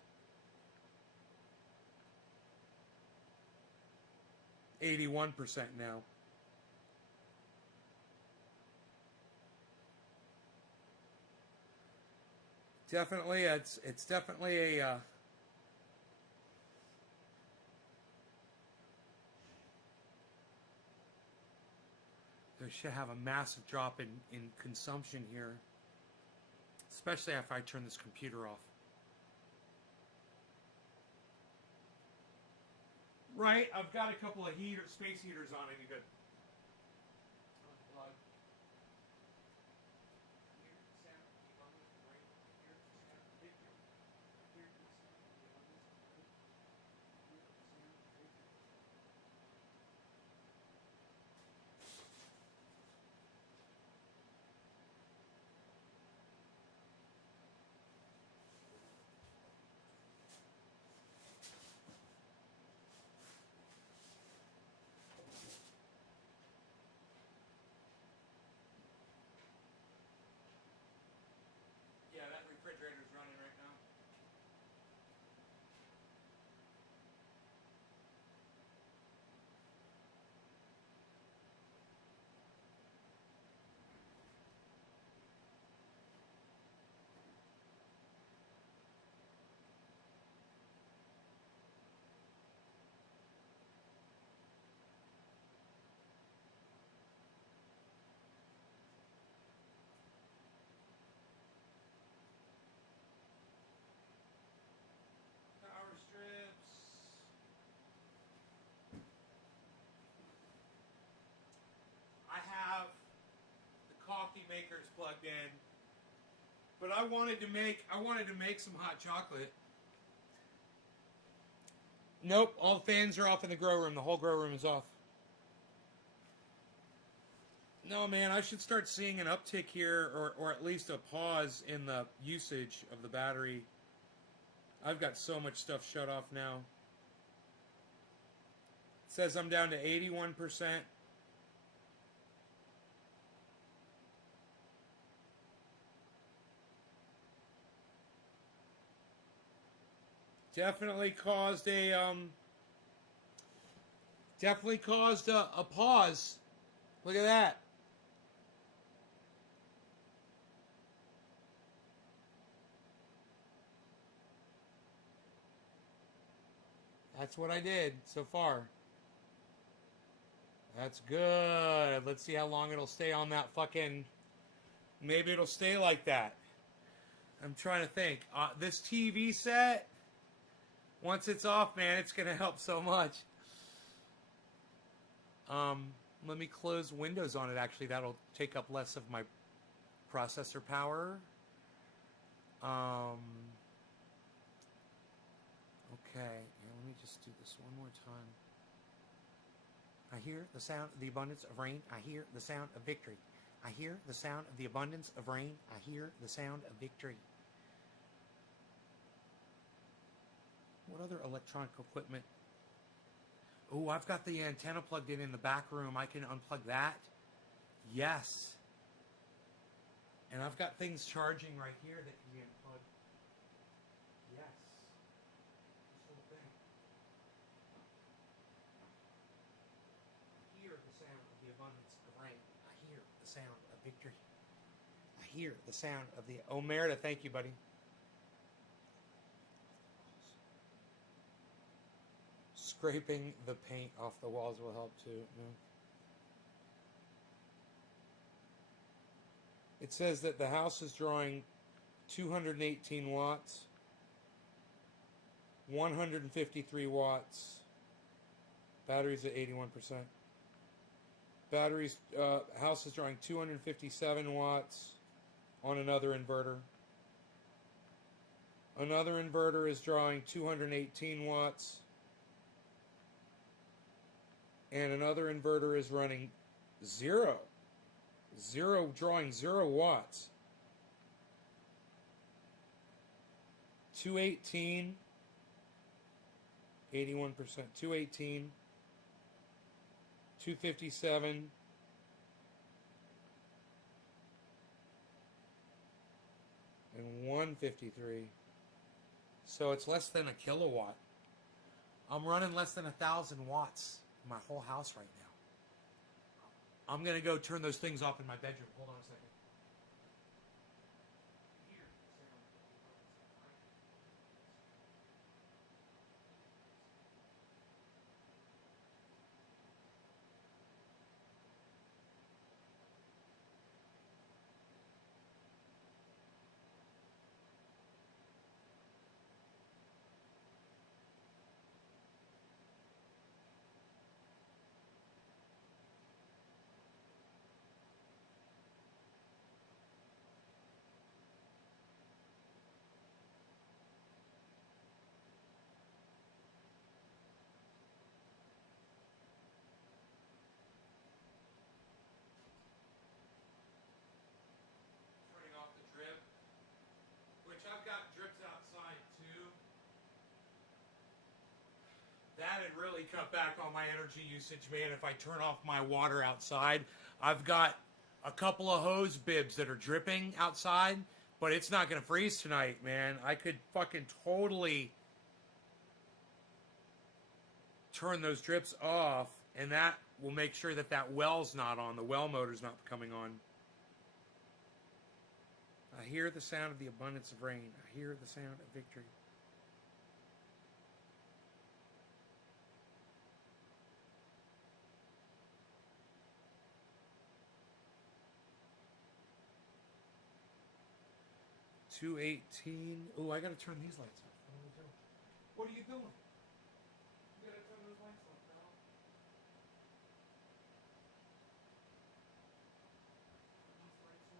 $81 now. Definitely, it's definitely a there should have a massive drop in consumption here, especially after I turn this computer off. Right, I've got a couple of space heaters on. Any good? Unplug. Hear the sound of coffee makers plugged in. But I wanted to make some hot chocolate. Nope, all the fans are off in the grow room. The whole grow room is off. No, man, I should start seeing an uptick here, or at least a pause in the usage of the battery. I've got so much stuff shut off now. It says I'm down to 81%. Definitely caused a pause. Look at that. That's what I did so far. That's good. Let's see how long it'll stay on that fucking... Maybe it'll stay like that. I'm trying to think. This TV set, once it's off, man, it's going to help so much. Let me close Windows on it, actually. That'll take up less of my processor power. Okay, let me just do this one more time. I hear the sound of the abundance of rain. I hear the sound of victory. I hear the sound of the abundance of rain. I hear the sound of victory. What other electronic equipment? Oh, I've got the antenna plugged in the back room. I can unplug that. Yes. And I've got things charging right here that can be unplugged. Yes. This whole thing. I hear the sound of the abundance of rain. I hear the sound of victory. I hear the sound of the... Oh, Merida, thank you, buddy. Scraping the paint off the walls will help too. No. It says that the house is drawing 218 watts, 153 watts. Batteries at 81%. Batteries, house is drawing 257 watts on another inverter. Another inverter is drawing 218 watts. And another inverter is running drawing 0 watts. 218, 81%, 218, 257, and 153. So it's less than a kilowatt. I'm running less than 1,000 watts. My whole house right now. I'm going to go turn those things off in my bedroom. Hold on a second. I've got drips outside too. That'd really cut back on my energy usage, man, if I turn off my water outside. I've got a couple of hose bibs that are dripping outside, but it's not going to freeze tonight, man. I could fucking totally turn those drips off, and that will make sure that that well's not on. The well motor's not coming on. I hear the sound of the abundance of rain. I hear the sound of victory. $218. Oh, I gotta turn these lights off. What are we doing? What are you doing? You gotta turn those lights off, pal. Turn these lights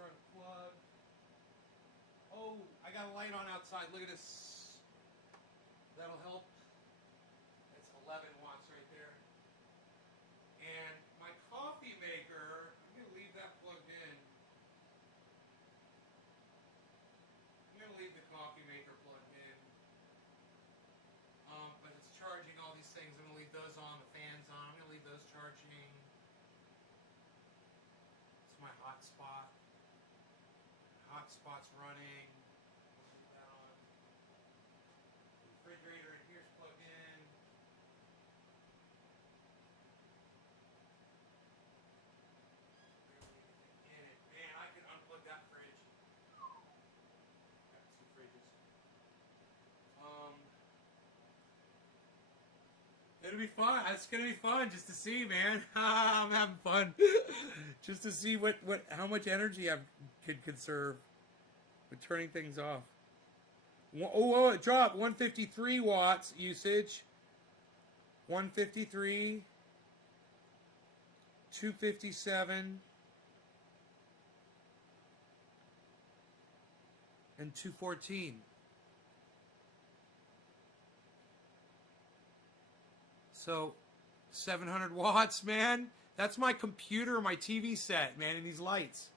are unplugged. Oh, I got a light on outside. Look at this. That'll help. That's 11 watts right there. And my coffee maker, I'm going to leave that plugged in. I'm going to leave the coffee maker plugged in. But it's charging all these things. I'm going to leave those on, the fans on. I'm going to leave those charging. It's my hotspot. Hotspot's running. I'll leave that on. The refrigerator in here's plugged in. In it. Man, I could unplug that fridge. Got 2 fridges. It'll be fun. It's gonna be fun just to see, man. I'm having fun. Just to see how much energy I could conserve with turning things off. Oh, it dropped. 153 watts usage. 153. 257. And 214. So, 700 watts, man. That's my computer, my TV set, man, and these lights.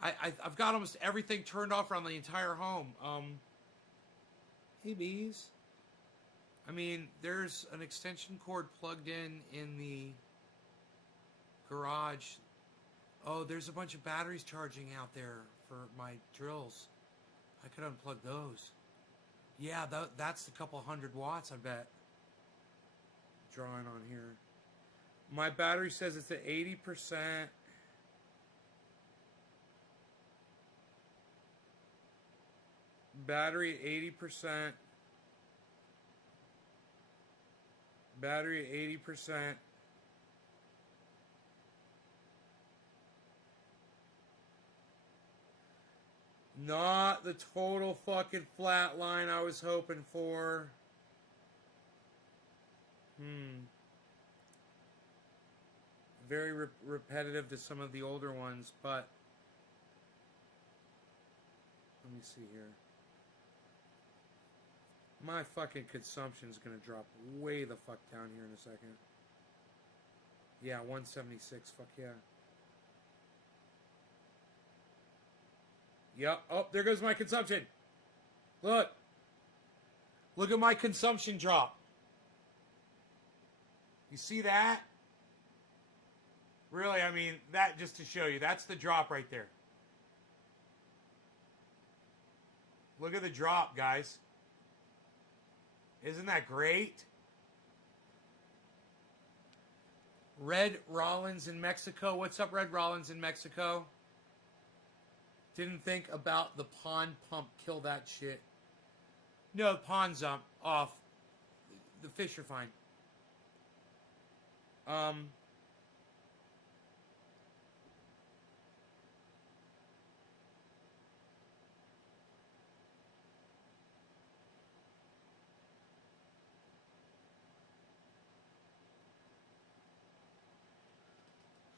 I've got almost everything turned off around the entire home. Hey, bees. I mean, there's an extension cord plugged in the garage. Oh, there's a bunch of batteries charging out there for my drills. I could unplug those. Yeah, that's a couple 100 watts, I bet. Drawing on here. My battery says it's at 80%. Battery at 80%. Battery at 80%. Not the total fucking flat line I was hoping for. Very repetitive to some of the older ones, but let me see here. My fucking consumption's gonna drop way the fuck down here in a second. Yeah, 176, fuck yeah. Yep, oh, there goes my consumption. Look. Look at my consumption drop. You see that? Really, I mean, that just to show you, that's the drop right there. Look at the drop, guys. Isn't that great? Red Rollins in Mexico. What's up, Red Rollins in Mexico? Didn't think about the pond pump. Kill that shit. No, pond's off. The fish are fine.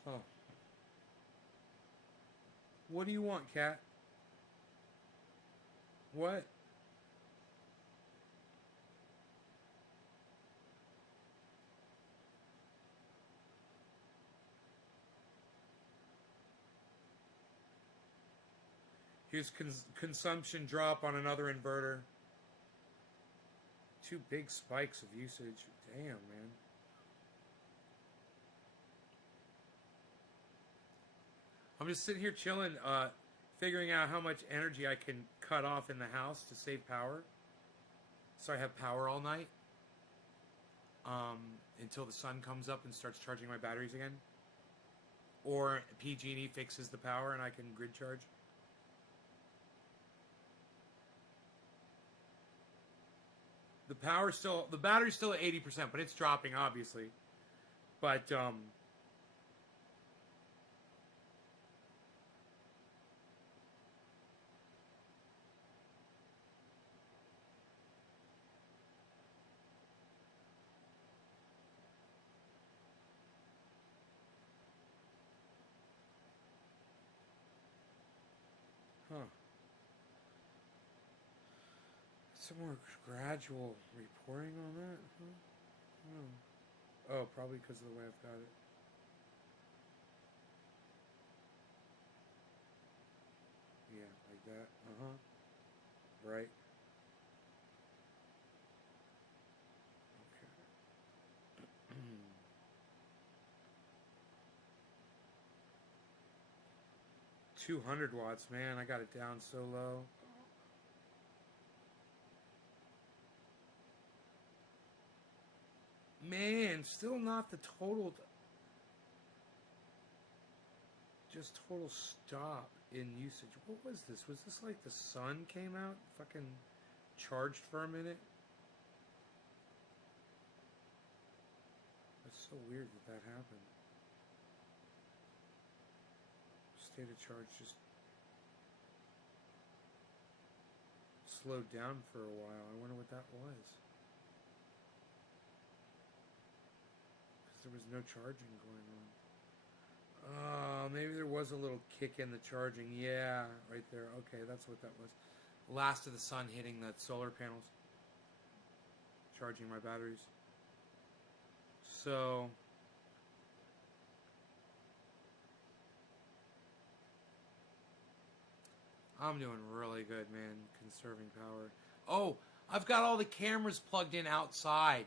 Huh. What do you want, cat? What? Here's consumption drop on another inverter. 2 big spikes of usage. Damn, man. I'm just sitting here chilling, figuring out how much energy I can cut off in the house to save power. So I have power all night. Until the sun comes up and starts charging my batteries again. Or PG&E fixes the power and I can grid charge. The battery's still at 80%, but it's dropping, obviously. But, Huh. Some more gradual reporting on that? Huh? Oh, probably because of the way I've got it. Yeah, like that. Right. Okay. 200 watts, man. I got it down so low. Man, still not the total. Just total stop in usage. What was this? Was this like the sun came out? Fucking charged for a minute? That's so weird that that happened. State of charge just slowed down for a while. I wonder what that was. Because there was no charging going on. Oh, maybe there was a little kick in the charging. Yeah, right there. Okay, that's what that was. Last of the sun hitting the solar panels. Charging my batteries. So... I'm doing really good, man, conserving power. Oh, I've got all the cameras plugged in outside.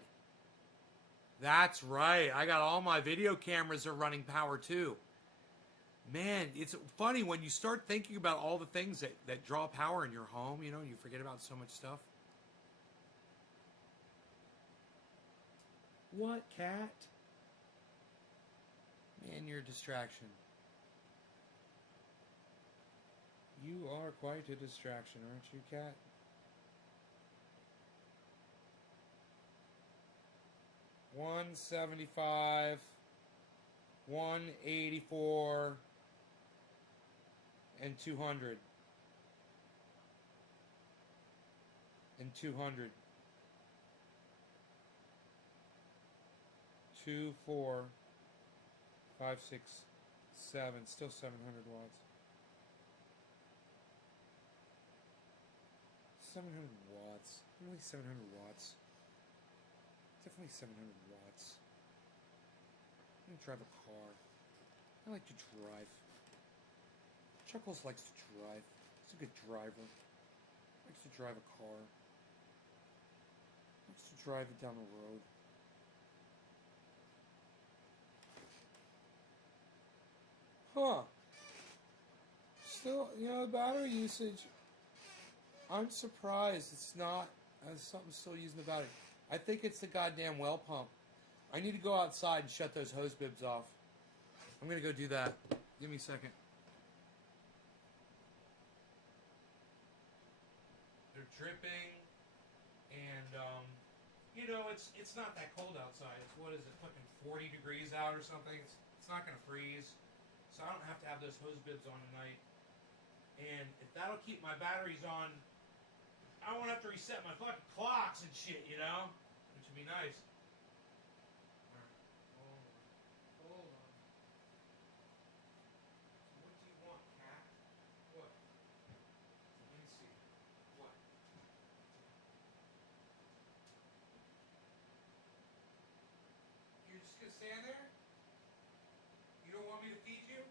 That's right. I got all my video cameras are running power too. Man, it's funny when you start thinking about all the things that draw power in your home, you know, you forget about so much stuff. What, cat? Man, you're a distraction. You are quite a distraction, aren't you, cat? $175, $184, and 200. And 200. 2, 4, 5, 6, 7. Still 700 watts. 700 watts. Really 700 watts. Definitely 700 watts. I'm gonna drive a car. I like to drive. Chuckles likes to drive. He's a good driver. Likes to drive a car. Likes to drive it down the road. Huh. Still, you know, battery usage. I'm surprised it's not something still using the battery. I think it's the goddamn well pump. I need to go outside and shut those hose bibs off. I'm gonna go do that. Give me a second. They're dripping, and you know it's not that cold outside. It's what is it, fucking 40 degrees out or something. It's not gonna freeze, so I don't have to have those hose bibs on tonight. And if that'll keep my batteries on, I won't have to reset my fucking clocks and shit, you know? Which would be nice. Alright, hold on. What do you want, cat? What? Let me see. What? You're just gonna stand there? You don't want me to feed you?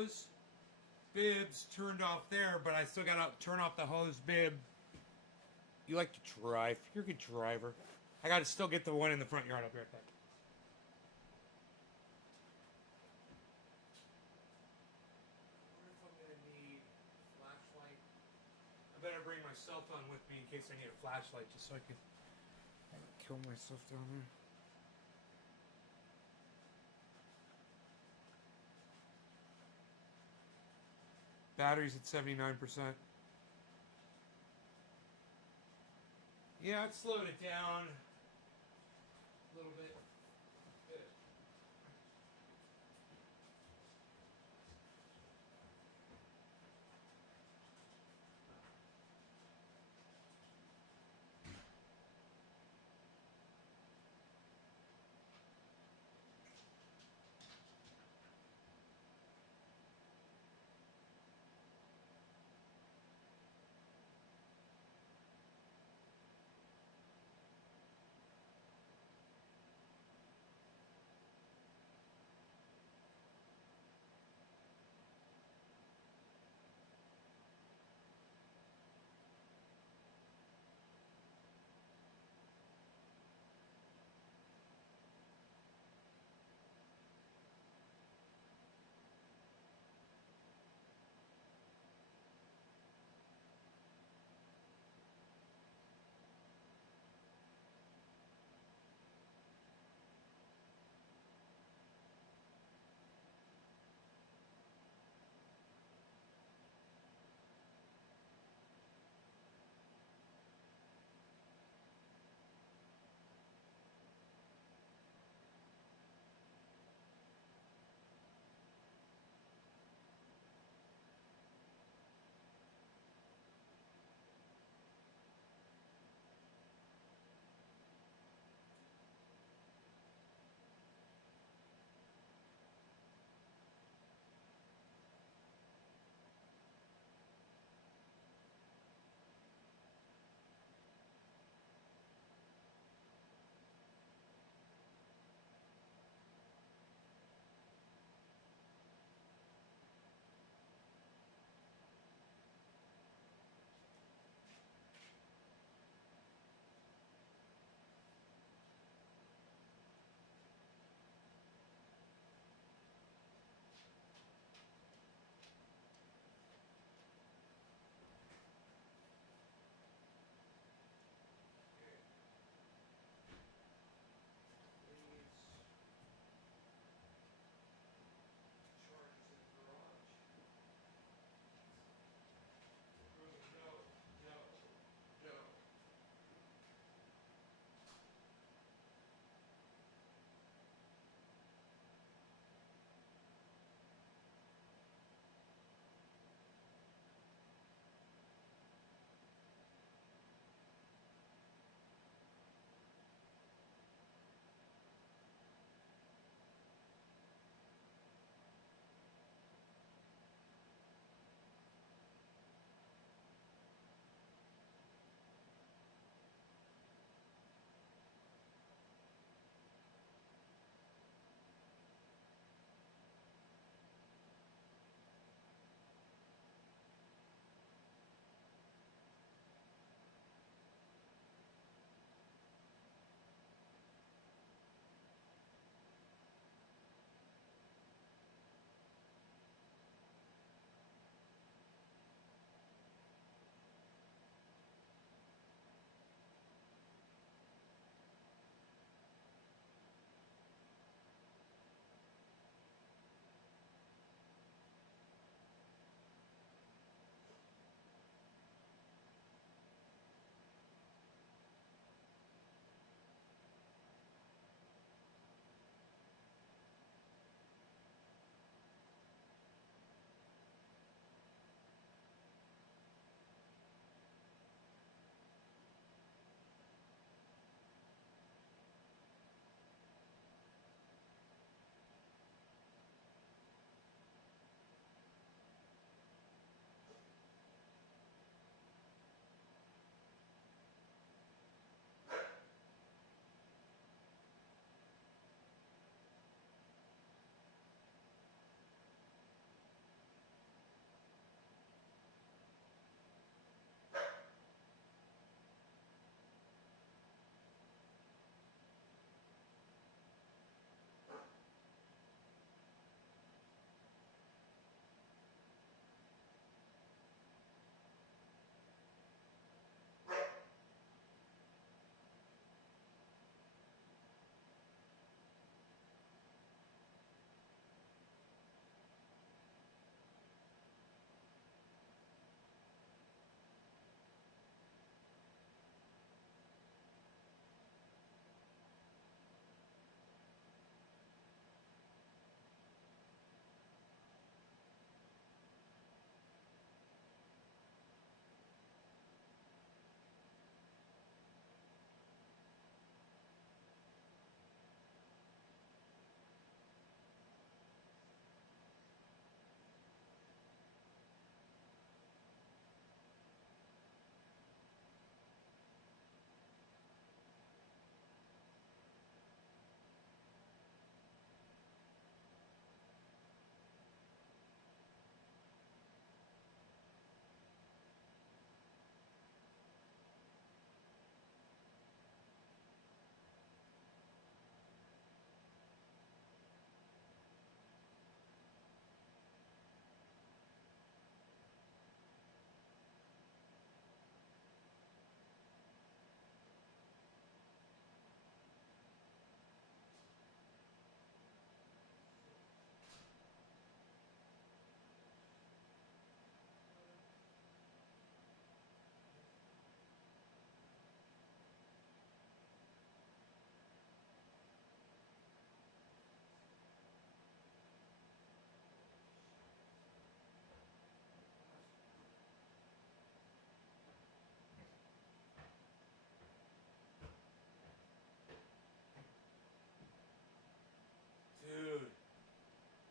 hose bibs turned off there, but I still gotta turn off the hose bib. You like to drive. You're a good driver. I gotta still get the one in the front yard. I'll be right back. I wonder if I'm gonna need a flashlight. I better bring my cell phone with me in case I need a flashlight, just so I can kill myself down there. Battery's at 79%. Yeah, it slowed it down a little bit.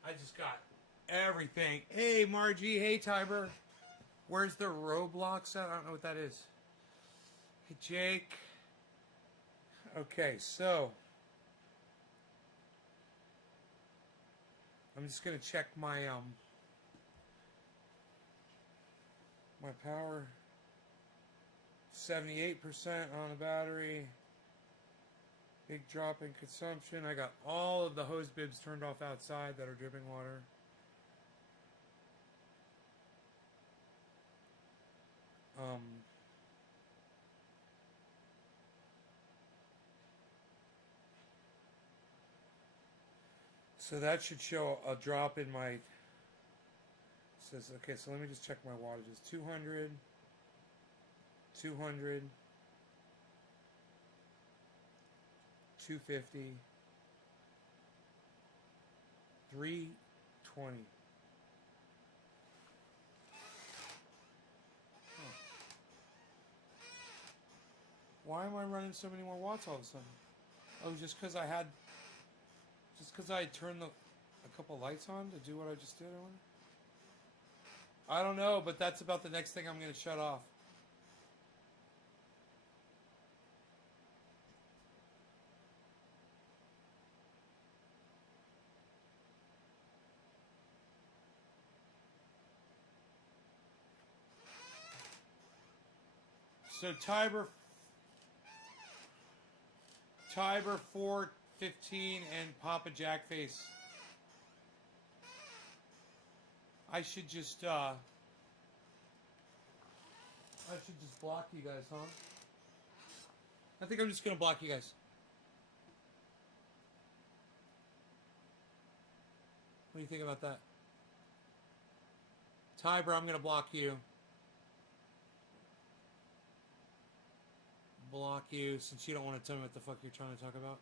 I just got everything. Hey, Margie. Hey, Tiber. Where's the Roblox at? I don't know what that is. Hey, Jake. Okay, so I'm just gonna check my my power. 78% on the battery. Big drop in consumption. I got all of the hose bibs turned off outside that are dripping water. So that should show a drop in my. Says okay. So let me just check my wattages. 200. 200. 250. 320. Why am I running so many more watts all of a sudden? Oh, just because I had turned a couple lights on to do what I just did. I don't know, but that's about the next thing I'm going to shut off. So Tiber 415 and Papa Jackface. I should just block you guys, huh? I think I'm just gonna block you guys. What do you think about that? Tiber, I'm gonna block you. Block you since you don't want to tell me what the fuck you're trying to talk about.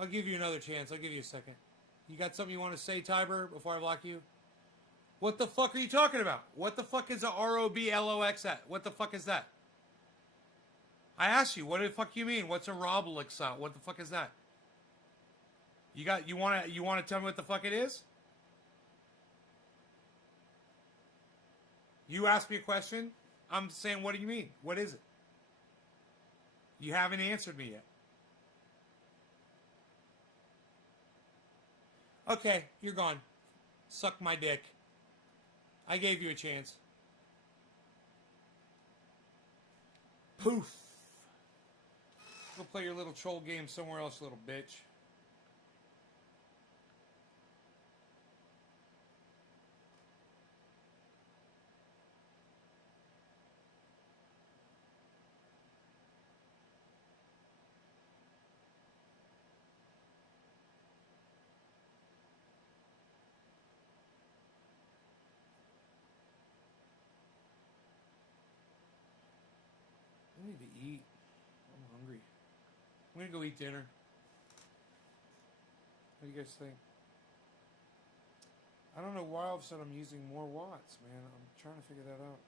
I'll give you another chance. I'll give you a second. You got something you want to say, Tiber, before I block you? What the fuck are you talking about? What the fuck is a ROBLOX at? What the fuck is that? I asked you, what the fuck you mean? What's a Roblox at? What the fuck is that? You wanna tell me what the fuck it is? You asked me a question. I'm saying, what do you mean? What is it? You haven't answered me yet. Okay, you're gone. Suck my dick. I gave you a chance. Poof. Go play your little troll game somewhere else, little bitch. I need to eat. I'm hungry. I'm gonna go eat dinner. What do you guys think? I don't know why all of a sudden I'm using more watts, man. I'm trying to figure that out.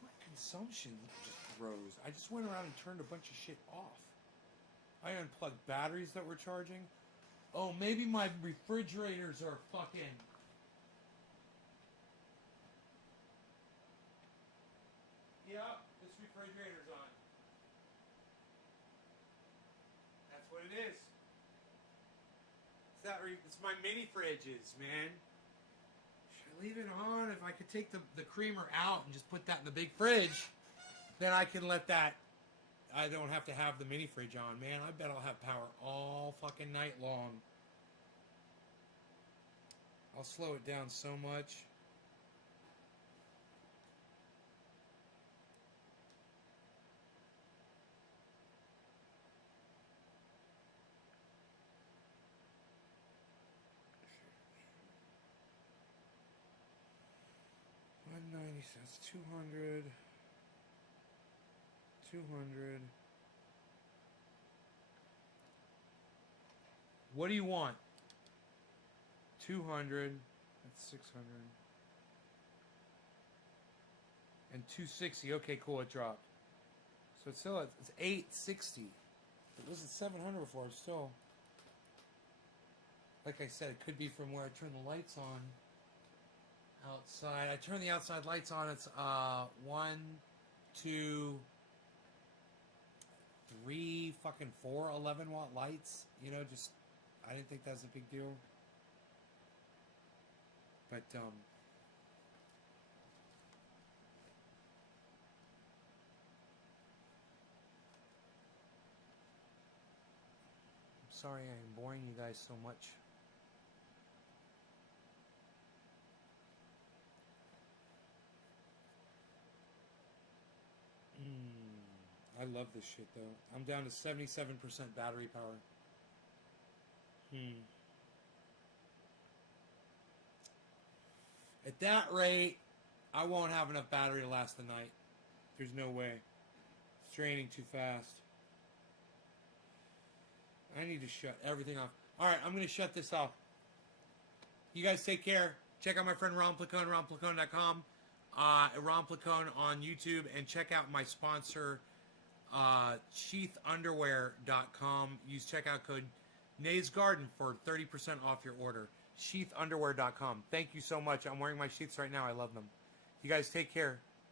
My consumption just rose. I just went around and turned a bunch of shit off. I unplugged batteries that were charging. Oh, maybe my refrigerators are fucking... Yeah, this refrigerator's on. That's what it is. It's my mini fridges, man. Should I leave it on? If I could take the creamer out and just put that in the big fridge, then I can let that... I don't have to have the mini fridge on, man. I bet I'll have power all fucking night long. I'll slow it down so much. $190, that's 200. 200. What do you want? 200. That's 600. And 260. Okay, cool. It dropped. So it's still it's 860. It wasn't 700 before. It's still, like I said, it could be from where I turn the lights on outside. I turn the outside lights on. It's 1, 2, 3, fucking 4 11-watt lights. You know, just I didn't think that was a big deal. But I'm sorry I am boring you guys so much. I love this shit though. I'm down to 77% battery power. At that rate, I won't have enough battery to last the night. There's no way. It's draining too fast. I need to shut everything off. Alright, I'm going to shut this off. You guys take care. Check out my friend Ron Placone, ronplacone.com. Ron Placone on YouTube. And check out my sponsor, sheathunderwear.com. Use checkout code NaysGarden for 30% off your order. sheathunderwear.com. Thank you so much. I'm wearing my sheaths right now. I love them. You guys take care.